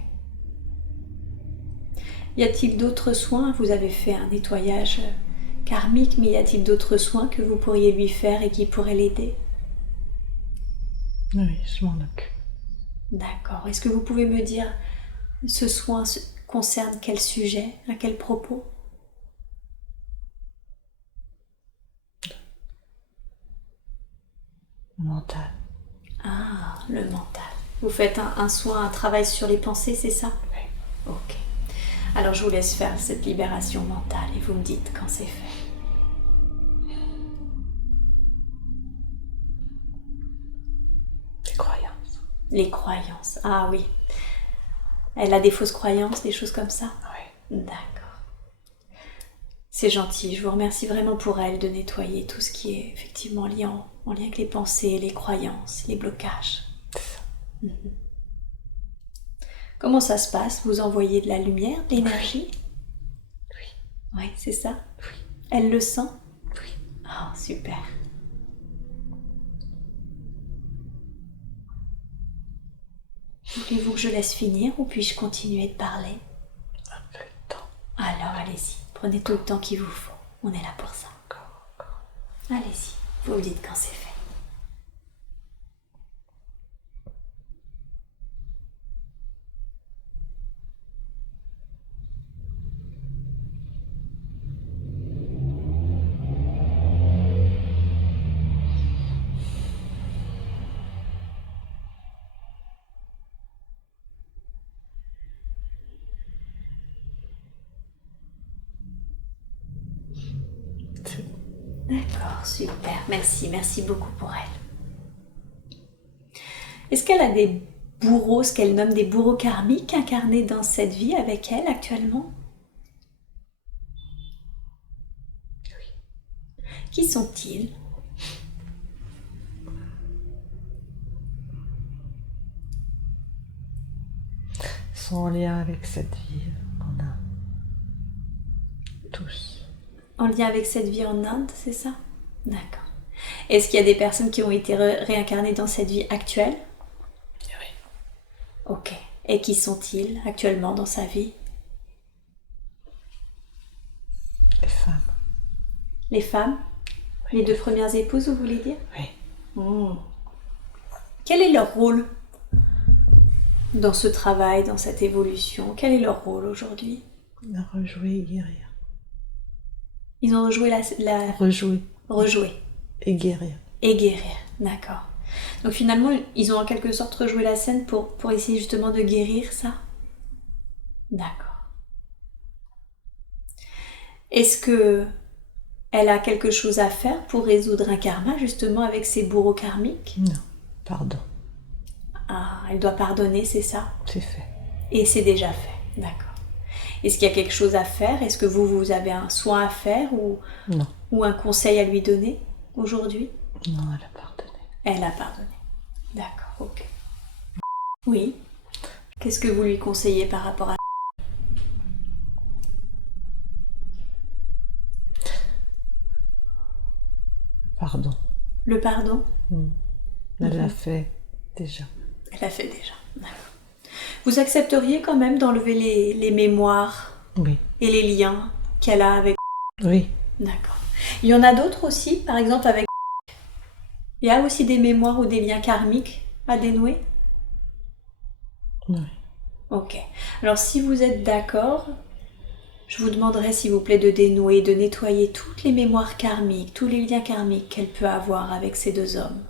Y a-t-il d'autres soins? Vous avez fait un nettoyage karmique, mais y a-t-il d'autres soins que vous pourriez lui faire et qui pourraient l'aider? Oui, je m'en occupe. D'accord. Est-ce que vous pouvez me dire, ce soin concerne quel sujet, à quel propos? Mental. Ah, le mental. Vous faites un soin, un travail sur les pensées, c'est ça? Oui. Ok. Alors je vous laisse faire cette libération mentale et vous me dites quand c'est fait. Les croyances. Les croyances. Ah oui. Elle a des fausses croyances, des choses comme ça? Oui. D'accord. C'est gentil. Je vous remercie vraiment pour elle de nettoyer tout ce qui est effectivement lié en lien avec les pensées, les croyances, les blocages. C'est ça. Comment ça se passe? Vous envoyez de la lumière, de l'énergie? Oui. Oui, c'est ça? Oui. Elle le sent? Oui. Ah, super. Voulez-vous que je laisse finir ou puis-je continuer de parler? Un peu de temps. Alors, allez-y. Prenez tout le temps qu'il vous faut. On est là pour ça. Encore. Allez-y. Vous me dites quand c'est fait. C'est bon. D'accord, super. Merci beaucoup pour elle. Est-ce qu'elle a des bourreaux, ce qu'elle nomme des bourreaux karmiques incarnés dans cette vie avec elle actuellement? Oui. Qui sont-ils? Sont en lien avec cette vie qu'on a tous. En lien avec cette vie en Inde, c'est ça? D'accord. Est-ce qu'il y a des personnes qui ont été réincarnées dans cette vie actuelle? Oui. Ok. Et qui sont-ils actuellement dans sa vie? Les femmes. Les femmes? Oui. Les 2 premières épouses, vous voulez dire? Oui. Quel est leur rôle dans ce travail, dans cette évolution? Quel est leur rôle aujourd'hui? On a rejoué et guérir. Ils ont rejoué Rejouer. Rejouer. Et guérir. Et guérir, d'accord. Donc finalement, ils ont en quelque sorte rejoué la scène pour essayer justement de guérir ça? D'accord. Est-ce que elle a quelque chose à faire pour résoudre un karma, justement, avec ses bourreaux karmiques? Non, pardon, Ah, elle doit pardonner, c'est ça? c'est fait. Et c'est déjà fait, d'accord. Est-ce qu'il y a quelque chose à faire? Est-ce que vous avez un soin à faire Non, ou un conseil à lui donner aujourd'hui? non, elle a pardonné. Elle a pardonné. D'accord, ok. Oui. Qu'est-ce que vous lui conseillez par rapport à... Pardon. Le pardon? Elle l'a fait déjà. Elle l'a fait déjà, d'accord. Vous accepteriez quand même d'enlever les mémoires Oui. et les liens qu'elle a avec... Oui. D'accord. Il y en a d'autres aussi, par exemple avec... Il y a aussi des mémoires ou des liens karmiques à dénouer? Oui. Ok. Alors si vous êtes d'accord, je vous demanderai s'il vous plaît de dénouer, de nettoyer toutes les mémoires karmiques, tous les liens karmiques qu'elle peut avoir avec ces deux hommes.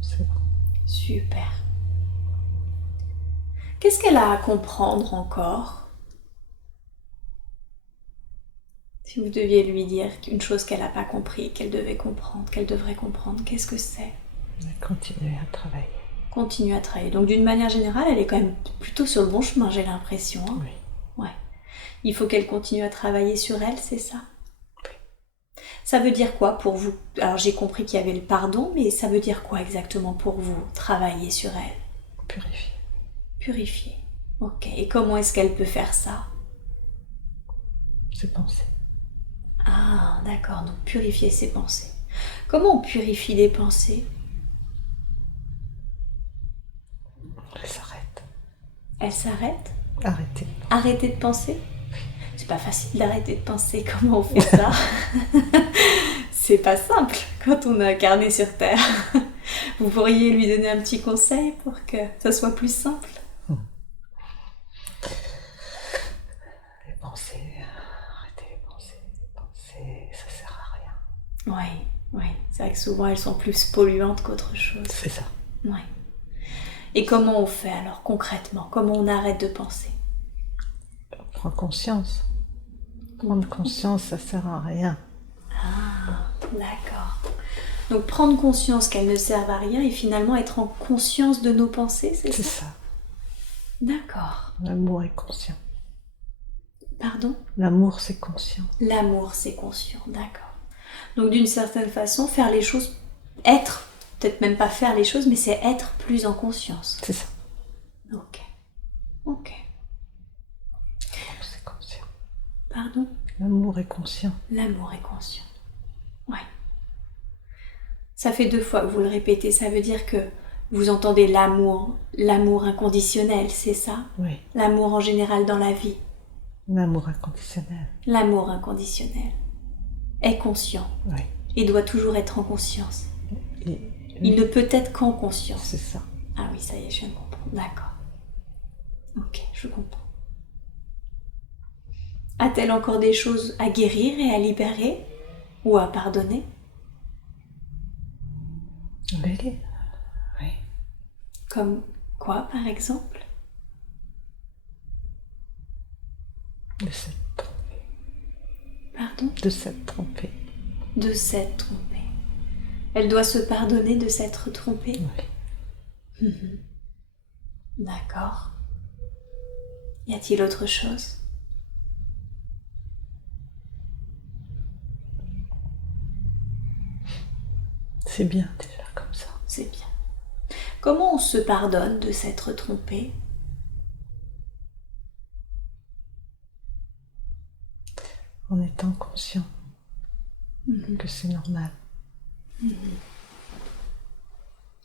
C'est bon. Super. Qu'est-ce qu'elle a à comprendre encore? Si vous deviez lui dire une chose qu'elle n'a pas compris, qu'elle devait comprendre, qu'elle devrait comprendre, qu'est-ce que c'est? Continuer à travailler. Continue à travailler. Donc d'une manière générale, elle est quand même plutôt sur le bon chemin, j'ai l'impression. Hein? Oui. Ouais. Il faut qu'elle continue à travailler sur elle, c'est ça? Ça veut dire quoi pour vous? Alors j'ai compris qu'il y avait le pardon, mais ça veut dire quoi exactement pour vous, travailler sur elle? Purifier. Purifier. Ok. Et comment est-ce qu'elle peut faire ça? Ses pensées. Ah, d'accord. Donc purifier ses pensées. Comment on purifie les pensées? Elle s'arrête. Elle s'arrête? Arrêtez. Arrêter de penser? C'est pas facile d'arrêter de penser. Comment on fait ça? C'est pas simple quand on est incarné sur Terre. Vous pourriez lui donner un petit conseil pour que ça soit plus simple? Les pensées, arrêtez les pensées. Les pensées, ça sert à rien. Oui, oui. C'est vrai que souvent elles sont plus polluantes qu'autre chose. C'est ça. Oui. Et comment on fait alors concrètement? Comment on arrête de penser? On prend conscience. Prendre conscience, ça sert à rien. Ah, d'accord. Donc prendre conscience qu'elles ne servent à rien et finalement être en conscience de nos pensées, c'est C'est ça? ça. D'accord. L'amour est conscient. Pardon? L'amour, c'est conscient. L'amour, c'est conscient, d'accord. Donc d'une certaine façon, faire les choses, être, peut-être même pas faire les choses, mais c'est être plus en conscience. C'est ça. Ok. Ok. L'amour, c'est conscient. Pardon? L'amour est conscient. L'amour est conscient. Ouais. Ça fait 2 fois que vous le répétez, ça veut dire que vous entendez l'amour, l'amour inconditionnel, c'est ça? Oui. L'amour en général dans la vie. L'amour inconditionnel. L'amour inconditionnel est conscient Oui. et doit toujours être en conscience. Et, Il ne peut être qu'en conscience. c'est ça. Ah oui, ça y est, je viens de comprendre. D'accord. Ok, je comprends. A-t-elle encore des choses à guérir et à libérer ou à pardonner? Oui. Oui. Comme quoi, par exemple? De s'être trompé. Pardon? De s'être trompé. De s'être trompée. Elle doit se pardonner de s'être trompée? Oui. D'accord. Y a-t-il autre chose? C'est bien déjà comme ça. C'est bien. Comment on se pardonne de s'être trompé? En étant conscient que c'est normal.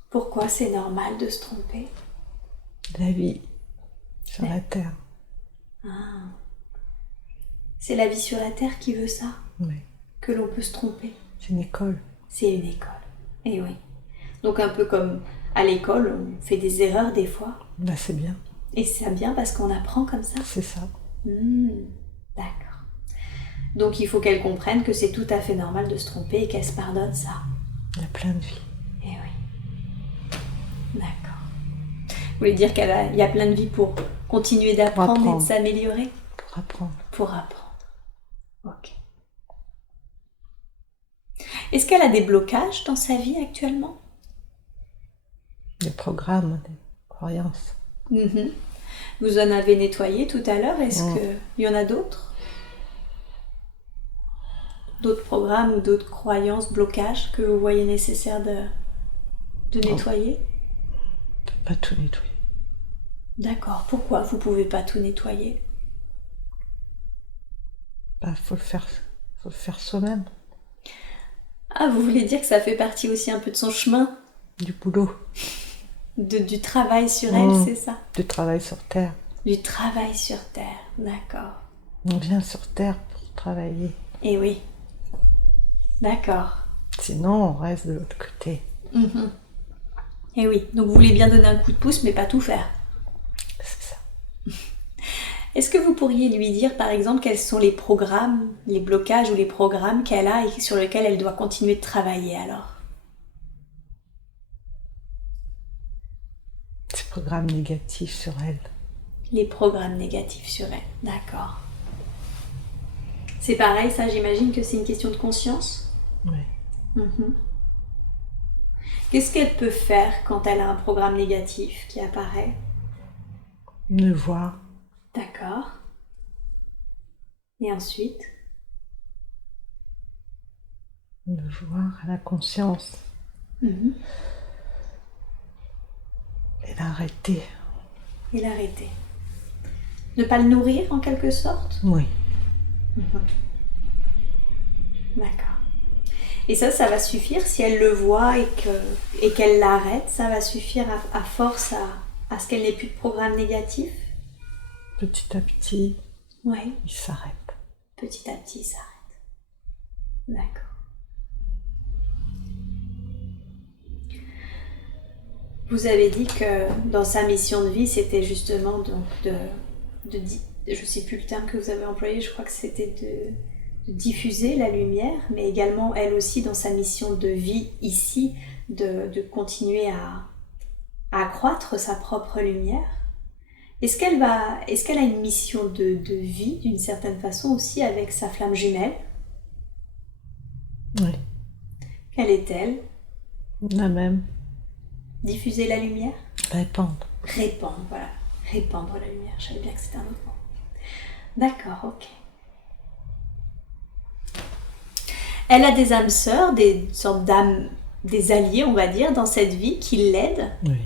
Pourquoi c'est normal de se tromper? La vie sur la terre. C'est la vie sur la terre qui veut ça, Oui. que l'on peut se tromper. C'est une école. C'est une école. Et oui. Donc un peu comme à l'école, on fait des erreurs des fois. Bah, c'est bien. Et c'est bien parce qu'on apprend comme ça. C'est ça. D'accord. Donc il faut qu'elle comprenne que c'est tout à fait normal de se tromper et qu'elle se pardonne ça. Il y a plein de vies. Eh oui. D'accord. Vous voulez dire qu'il y a plein de vies pour continuer d'apprendre et de s'améliorer? Pour apprendre. Pour apprendre. Ok. Est-ce qu'elle a des blocages dans sa vie actuellement? Des programmes, des croyances. Vous en avez nettoyé tout à l'heure. Est-ce qu'il y en a d'autres? D'autres programmes ou d'autres croyances, blocages que vous voyez nécessaire de nettoyer? On peut pas tout nettoyer. D'accord. Pourquoi vous pouvez pas tout nettoyer? Bah, faut le faire soi-même. Ah, vous voulez dire que ça fait partie aussi un peu de son chemin? Du boulot. Du travail sur elle, c'est ça? Du travail sur Terre. Du travail sur Terre, d'accord. On vient sur Terre pour travailler. Eh oui. D'accord. Sinon, on reste de l'autre côté. Eh oui, donc vous voulez bien donner un coup de pouce, mais pas tout faire. C'est ça. Est-ce que vous pourriez lui dire, par exemple, quels sont les programmes, les blocages ou les programmes qu'elle a et sur lesquels elle doit continuer de travailler alors? Ces programmes négatifs sur elle. Les programmes négatifs sur elle, d'accord. C'est pareil, ça, j'imagine que c'est une question de conscience? Oui. Qu'est-ce qu'elle peut faire quand elle a un programme négatif qui apparaît? Le voir. D'accord. Et ensuite? Le voir à la conscience. Et l'arrêter. Et l'arrêter. Ne pas le nourrir en quelque sorte? Oui. D'accord. Et ça va suffire si elle le voit et qu'elle l'arrête, ça va suffire à force à ce qu'elle n'ait plus de programme négatif? Petit à petit, oui. Il s'arrête. Petit à petit, il s'arrête. D'accord. Vous avez dit que dans sa mission de vie, c'était justement donc je ne sais plus le terme que vous avez employé, je crois que c'était de diffuser la lumière, mais également elle aussi dans sa mission de vie ici, de continuer à accroître sa propre lumière. Est-ce qu'elle a une mission de vie d'une certaine façon aussi avec sa flamme jumelle? Oui. Quelle est-elle? La même. Diffuser la lumière? Répandre. Répandre, voilà. Répandre la lumière. Je savais bien que c'était un autre mot. D'accord, ok. Elle a des âmes sœurs, des sortes d'âmes, des alliés, on va dire, dans cette vie qui l'aident. Oui.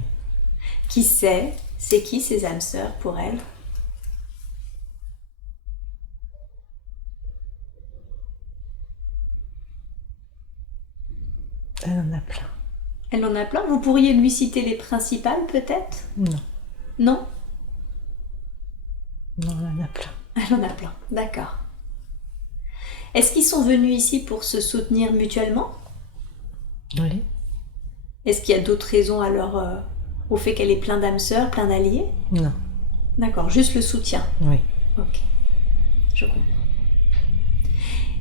Qui sait? C'est qui ces âmes sœurs pour elle? Elle en a plein. Elle en a plein. Vous pourriez lui citer les principales peut-être? Non. Non? Non, elle en a plein. Elle en a plein, d'accord. Est-ce qu'ils sont venus ici pour se soutenir mutuellement? Oui. Est-ce qu'il y a d'autres raisons alors au fait qu'elle ait plein d'âmes sœurs, plein d'alliés? Non. D'accord, juste le soutien. Oui. Ok, je comprends.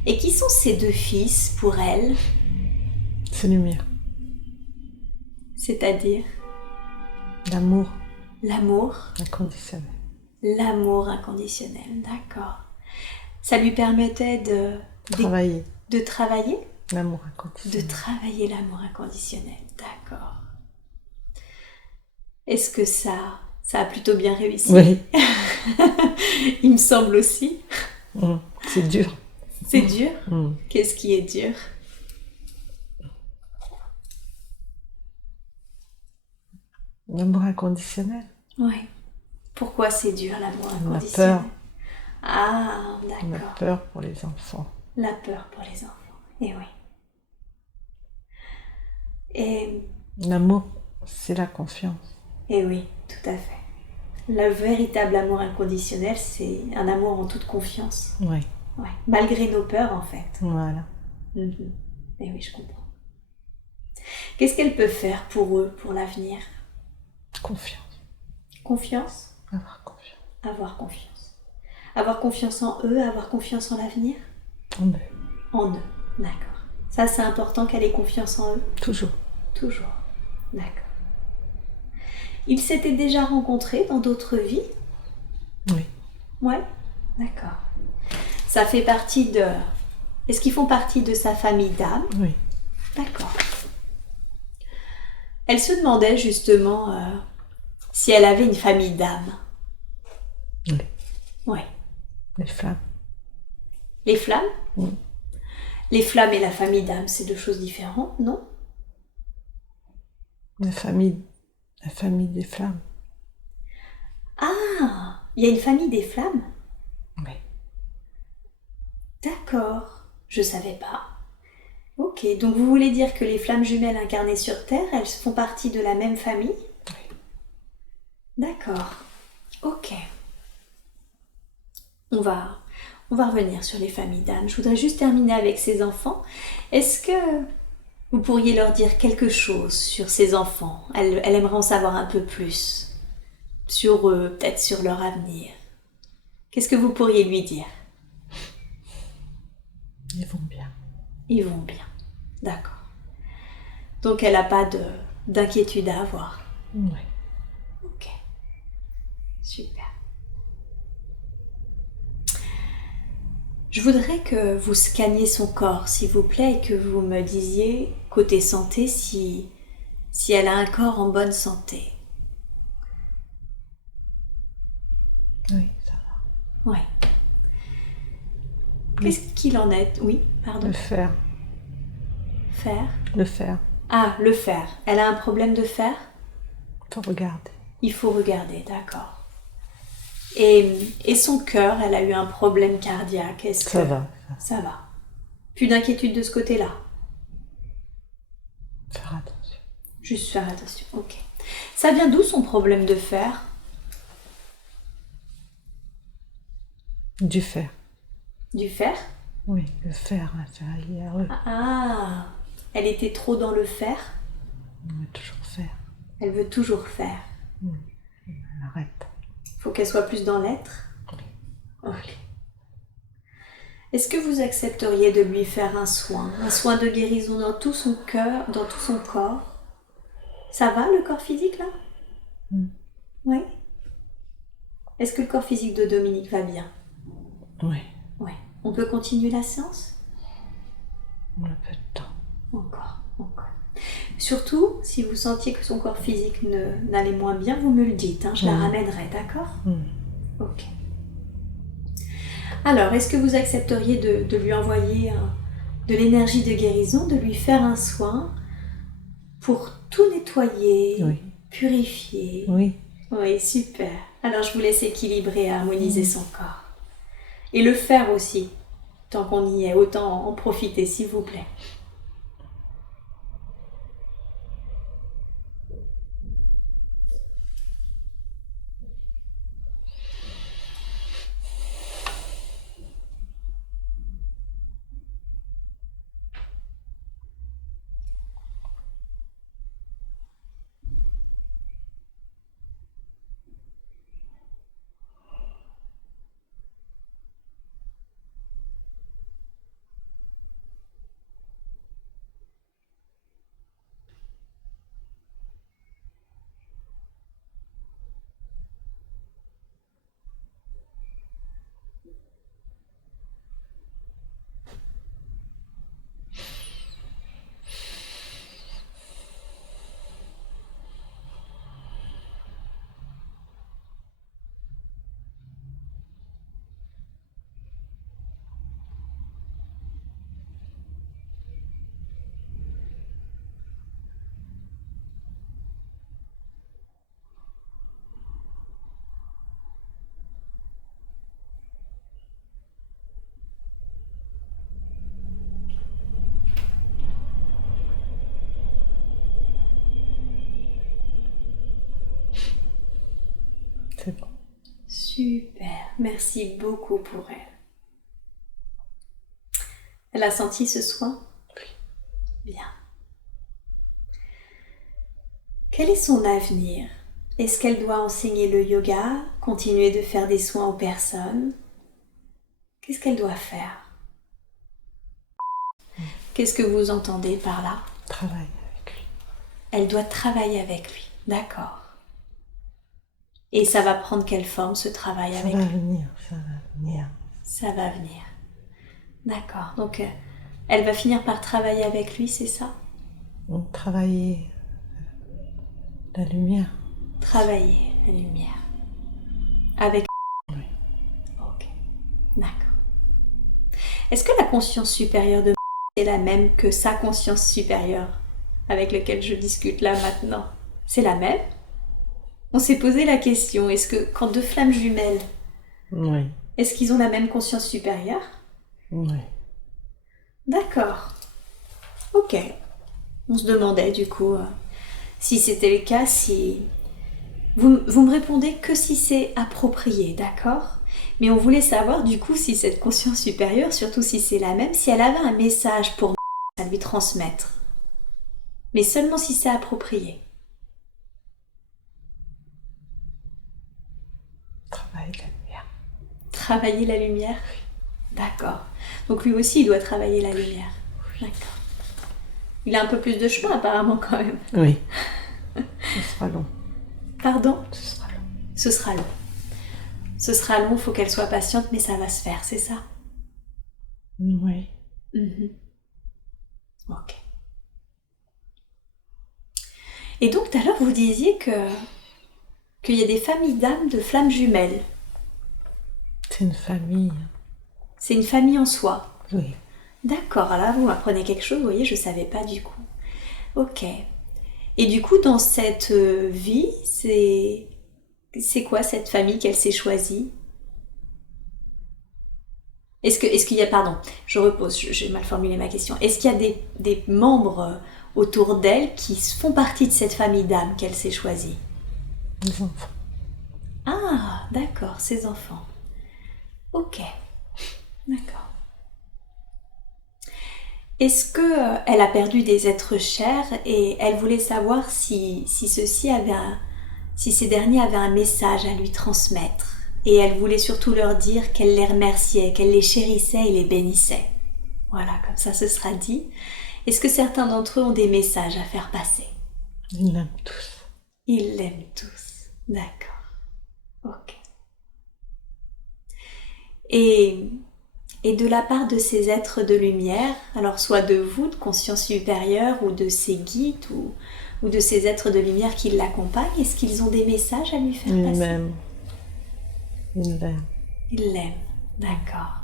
Et qui sont ces deux fils pour elle? C'est lumière. C'est-à-dire? L'amour. L'amour? Inconditionnel. L'amour inconditionnel, d'accord. Ça lui permettait Travailler. De travailler? L'amour inconditionnel. De travailler l'amour inconditionnel, d'accord. Est-ce que ça a plutôt bien réussi? Oui. Il me semble aussi. C'est dur. C'est dur? Qu'est-ce qui est dur? L'amour inconditionnel. Oui. Pourquoi c'est dur l'amour inconditionnel? La peur. Ah, d'accord. La peur pour les enfants. La peur pour les enfants, eh oui. Et... L'amour, c'est la confiance. Eh oui, tout à fait. Le véritable amour inconditionnel, c'est un amour en toute confiance. Oui. Ouais. Malgré nos peurs, en fait. Voilà. Eh oui, je comprends. Qu'est-ce qu'elle peut faire pour eux, pour l'avenir? Confiance. Confiance? Avoir confiance. Avoir confiance. Avoir confiance en eux, avoir confiance en l'avenir? En eux. En eux, d'accord. Ça, c'est important qu'elle ait confiance en eux? Toujours. Toujours, d'accord. Ils s'étaient déjà rencontrés dans d'autres vies? Oui. Ouais, d'accord. Ça fait partie de... Est-ce qu'ils font partie de sa famille d'âme? Oui. D'accord. Elle se demandait justement si elle avait une famille d'âme. Oui. Ouais. Les flammes. Les flammes? Oui. Les flammes et la famille d'âme, c'est deux choses différentes, non? La famille des flammes. Ah, il y a une famille des flammes? Oui. D'accord, je savais pas. Ok, donc vous voulez dire que les flammes jumelles incarnées sur Terre, elles font partie de la même famille? Oui. D'accord, ok. On va revenir sur les familles d'âmes. Je voudrais juste terminer avec ces enfants. Est-ce que vous pourriez leur dire quelque chose sur ces enfants? Elle aimerait en savoir un peu plus sur eux, peut-être sur leur avenir. Qu'est-ce que vous pourriez lui dire? Ils vont bien. Ils vont bien. D'accord. Donc elle n'a pas d'inquiétude à avoir. Oui. Ok. Super. Je voudrais que vous scanniez son corps, s'il vous plaît, et que vous me disiez, côté santé, si elle a un corps en bonne santé. Oui, ça va. Ouais. Qu'est-ce qu'il en est? Oui, pardon. Le fer. Fer? Le fer. Ah, le fer. Elle a un problème de fer? Faut regarder. Il faut regarder, d'accord. Et son cœur, elle a eu un problème cardiaque. Est-ce Ça que... va. Ça va. Plus d'inquiétude de ce côté-là? Faire attention. Juste faire attention, ok. Ça vient d'où son problème de fer? Du fer. Du fer? Oui, le fer, la ferraillère. Ah, elle était trop dans le fer? On veut toujours faire. Elle veut toujours faire. Elle arrête. Faut qu'elle soit plus dans l'être? Oui. Ok. Est-ce que vous accepteriez de lui faire un soin de guérison dans tout son cœur, dans tout son corps? Ça va le corps physique là? Oui. Est-ce que le corps physique de Dominique va bien? Oui. Oui. On peut continuer la séance? On a peu de temps. Encore. Surtout, si vous sentiez que son corps physique n'allait moins bien, vous me le dites, hein, je la ramènerai, d'accord? Ok. Alors, est-ce que vous accepteriez de lui envoyer de l'énergie de guérison, de lui faire un soin pour tout nettoyer, purifier? Oui. Oui, super. Alors, je vous laisse équilibrer et harmoniser son corps. Et le faire aussi. Tant qu'on y est, autant en profiter, s'il vous plaît. C'est bon. Super. Merci beaucoup pour elle. Elle a senti ce soin? Oui. Bien. Quel est son avenir? Est-ce qu'elle doit enseigner le yoga, continuer de faire des soins aux personnes? Qu'est-ce qu'elle doit faire? Qu'est-ce que vous entendez par là? Travailler avec lui. Elle doit travailler avec lui, d'accord. Et ça va prendre quelle forme ce travail avec lui? Ça va venir, ça va venir. Ça va venir. D'accord, donc elle va finir par travailler avec lui, c'est ça? Donc travailler la lumière. Travailler la lumière. Avec... Oui. Ok, d'accord. Est-ce que la conscience supérieure de est la même que sa conscience supérieure avec laquelle je discute là maintenant? C'est la même? On s'est posé la question, est-ce que quand deux flammes jumelles, Oui. est-ce qu'ils ont la même conscience supérieure? Oui. D'accord. Ok. On se demandait du coup si c'était le cas, si... Vous me répondez que si c'est approprié, d'accord? Mais on voulait savoir du coup si cette conscience supérieure, surtout si c'est la même, si elle avait un message pour à lui transmettre. Mais seulement si c'est approprié. Travailler la lumière. Travailler la lumière? D'accord. Donc lui aussi, il doit travailler la lumière. D'accord. Il a un peu plus de chemin apparemment quand même. Oui. Ce sera long. Pardon? Ce sera long. Ce sera long. Ce sera long, il faut qu'elle soit patiente, mais ça va se faire, c'est ça? Oui. Ok. Et donc tout à l'heure, vous disiez qu'il y a des familles d'âmes de flammes jumelles. C'est une famille. C'est une famille en soi. Oui. D'accord, alors là, vous m'apprenez quelque chose, vous voyez, je ne savais pas du coup. Ok. Et du coup, dans cette vie, c'est quoi cette famille qu'elle s'est choisie? Est-ce qu'il y a, pardon, je repose, j'ai mal formulé ma question. Est-ce qu'il y a des membres autour d'elle qui font partie de cette famille d'âmes qu'elle s'est choisie? Les enfants. Ah, d'accord, ses enfants. Ok, d'accord. Est-ce qu'elle a perdu des êtres chers et elle voulait savoir si ces derniers avaient un message à lui transmettre? Et elle voulait surtout leur dire qu'elle les remerciait, qu'elle les chérissait et les bénissait. Voilà, comme ça ce sera dit. Est-ce que certains d'entre eux ont des messages à faire passer? Ils l'aiment tous. Ils l'aiment tous. D'accord. Ok. Et de la part de ces êtres de lumière, alors soit de vous, de conscience supérieure, ou de ces guides, ou de ces êtres de lumière qui l'accompagnent, est-ce qu'ils ont des messages à lui faire Ils passer? m'aiment. Ils l'aiment. Ils l'aiment, d'accord.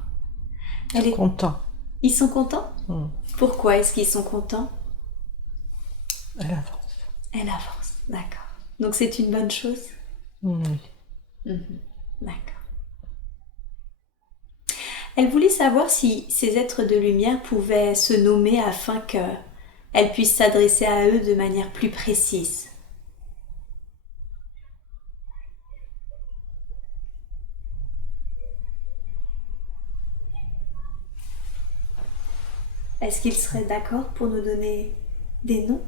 Ils sont contents. Ils sont contents? Mm. Pourquoi est-ce qu'ils sont contents? Elle avance. Elle avance, d'accord. Donc c'est une bonne chose? Oui. D'accord. Elle voulait savoir si ces êtres de lumière pouvaient se nommer afin qu'elle puisse s'adresser à eux de manière plus précise. Est-ce qu'ils seraient d'accord pour nous donner des noms?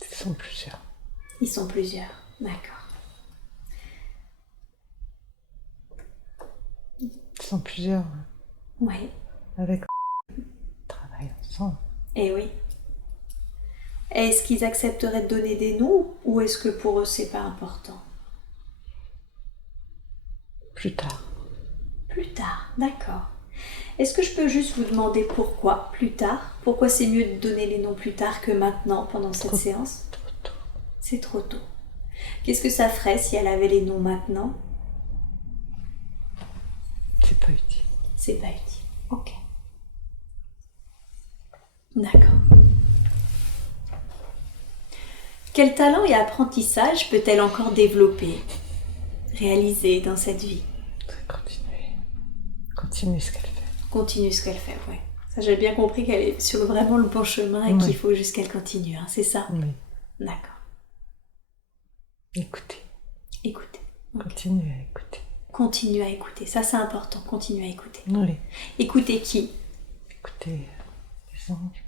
Ils sont plusieurs. Ils sont plusieurs, d'accord. Ils sont plusieurs. Oui. Avec travaillent ensemble. Eh oui. Est-ce qu'ils accepteraient de donner des noms ou est-ce que pour eux c'est pas important? Plus tard. Plus tard, d'accord. Est-ce que je peux juste vous demander pourquoi plus tard? Pourquoi c'est mieux de donner les noms plus tard que maintenant pendant cette séance? Trop tôt. C'est trop tôt. Qu'est-ce que ça ferait si elle avait les noms maintenant? C'est pas utile. C'est pas utile. Ok. D'accord. Quel talent et apprentissage peut-elle encore développer, réaliser dans cette vie? Continuer. Continuer ce qu'elle fait. Continue ce qu'elle fait, ouais. Ça, j'ai bien compris qu'elle est sur vraiment le bon chemin et qu'il faut juste qu'elle continue, hein, c'est ça? Oui. D'accord. Écoutez. Écoutez. Okay. Continuez à écouter. Continue à écouter. Ça, c'est important. Continue à écouter. Oui. Écouter qui? écouter les anges,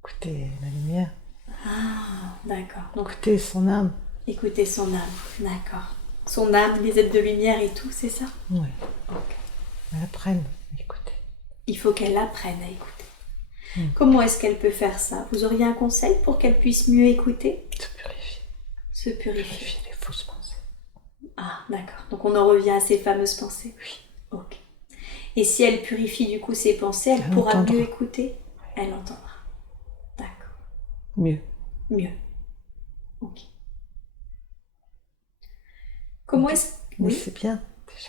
écouter la lumière, Ah, d'accord. Donc, écouter son âme. écouter son âme, d'accord. Son âme, les êtres de lumière et tout, c'est ça? Oui, Ok. elle apprenne à écouter. Il faut qu'elle apprenne à écouter. Comment est-ce qu'elle peut faire ça? Vous auriez un conseil pour qu'elle puisse mieux écouter? Se purifier. Se purifier. Purifier les fausses pensées. Ah, d'accord. Donc on en revient à ces fameuses pensées. Oui. Ok. Et si elle purifie du coup ses pensées, elle pourra entendra. mieux écouter? Elle entendra. D'accord. Mieux. Mieux. Ok. Comment est-ce que... Mais Oui, c'est bien déjà.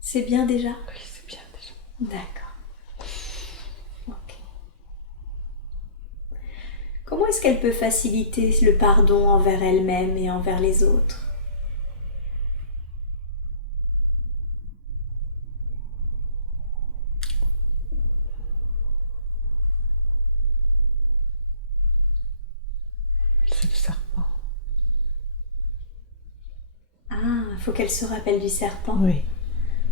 c'est bien déjà? Oui, c'est bien déjà. D'accord. Ok. Comment est-ce qu'elle peut faciliter le pardon envers elle-même et envers les autres? C'est le serpent. Ah, il faut qu'elle se rappelle du serpent. Oui,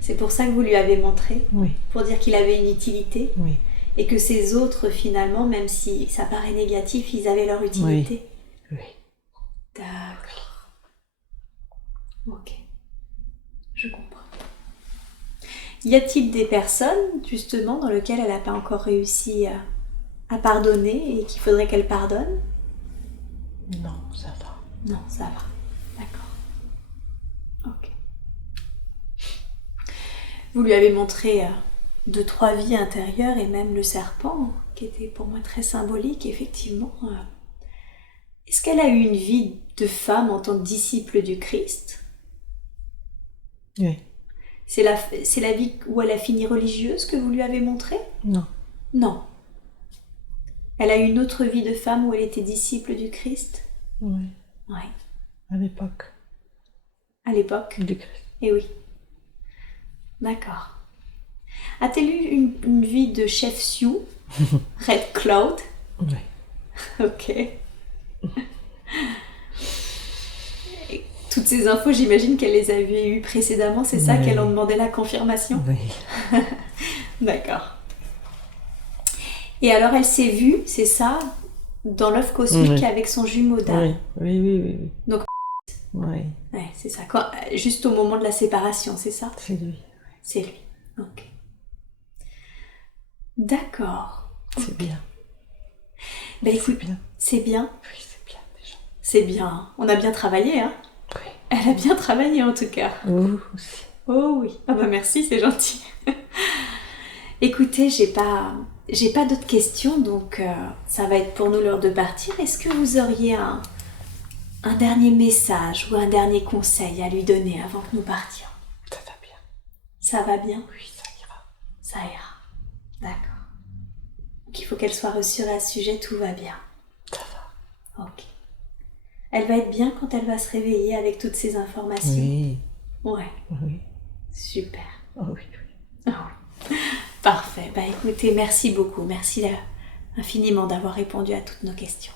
C'est pour ça que vous lui avez montré, oui, pour dire qu'il avait une utilité oui. et que ces autres, finalement, même si ça paraît négatif, ils avaient leur utilité. Oui. D'accord. Ok. Je comprends. Y a-t-il des personnes, justement, dans lesquelles elle n'a pas encore réussi à pardonner et qu'il faudrait qu'elle pardonne? Non, ça va. Non, ça va. D'accord. Ok. Vous lui avez montré 2-3 vies intérieures et même le serpent, qui était pour moi très symbolique, effectivement. Est-ce qu'elle a eu une vie de femme en tant que disciple du Christ? Oui. C'est la vie où elle a fini religieuse que vous lui avez montré? Non. Non. Elle a eu une autre vie de femme où elle était disciple du Christ? Oui. Oui. À l'époque À l'époque? du Christ. Eh oui. D'accord. A-t-elle eu une vie de chef Sioux? Red Cloud? Oui. Ok. Et toutes ces infos, j'imagine qu'elle les avait eues précédemment, c'est ça Oui. qu'elle en demandait la confirmation? Oui. D'accord. Et alors elle s'est vue, c'est ça, dans l'œuf cosmique Oui. avec son jumeau d'âme. Oui. Donc, oui. ouais, c'est ça. Juste au moment de la séparation, c'est ça? C'est lui. C'est lui. Ok. D'accord. C'est bien. Ben écoute, C'est bien. c'est bien. Oui, c'est bien déjà. C'est bien. On a bien travaillé, hein? Oui. Elle a bien travaillé en tout cas. Vous aussi. Oh oui. Ah bah merci, c'est gentil. Écoutez, j'ai pas d'autres questions, donc ça va être pour nous l'heure de partir. Est-ce que vous auriez un dernier message ou un dernier conseil à lui donner avant que nous partions? Ça va bien. Ça va bien? Oui, ça ira. Ça ira. D'accord. Donc il faut qu'elle soit rassurée à ce sujet, tout va bien. Ça va. Ok. Elle va être bien quand elle va se réveiller avec toutes ces informations? Oui. Ouais. Oui. Super. Oh oui. Ah oui. Parfait. Bah écoutez, merci beaucoup. Merci infiniment d'avoir répondu à toutes nos questions.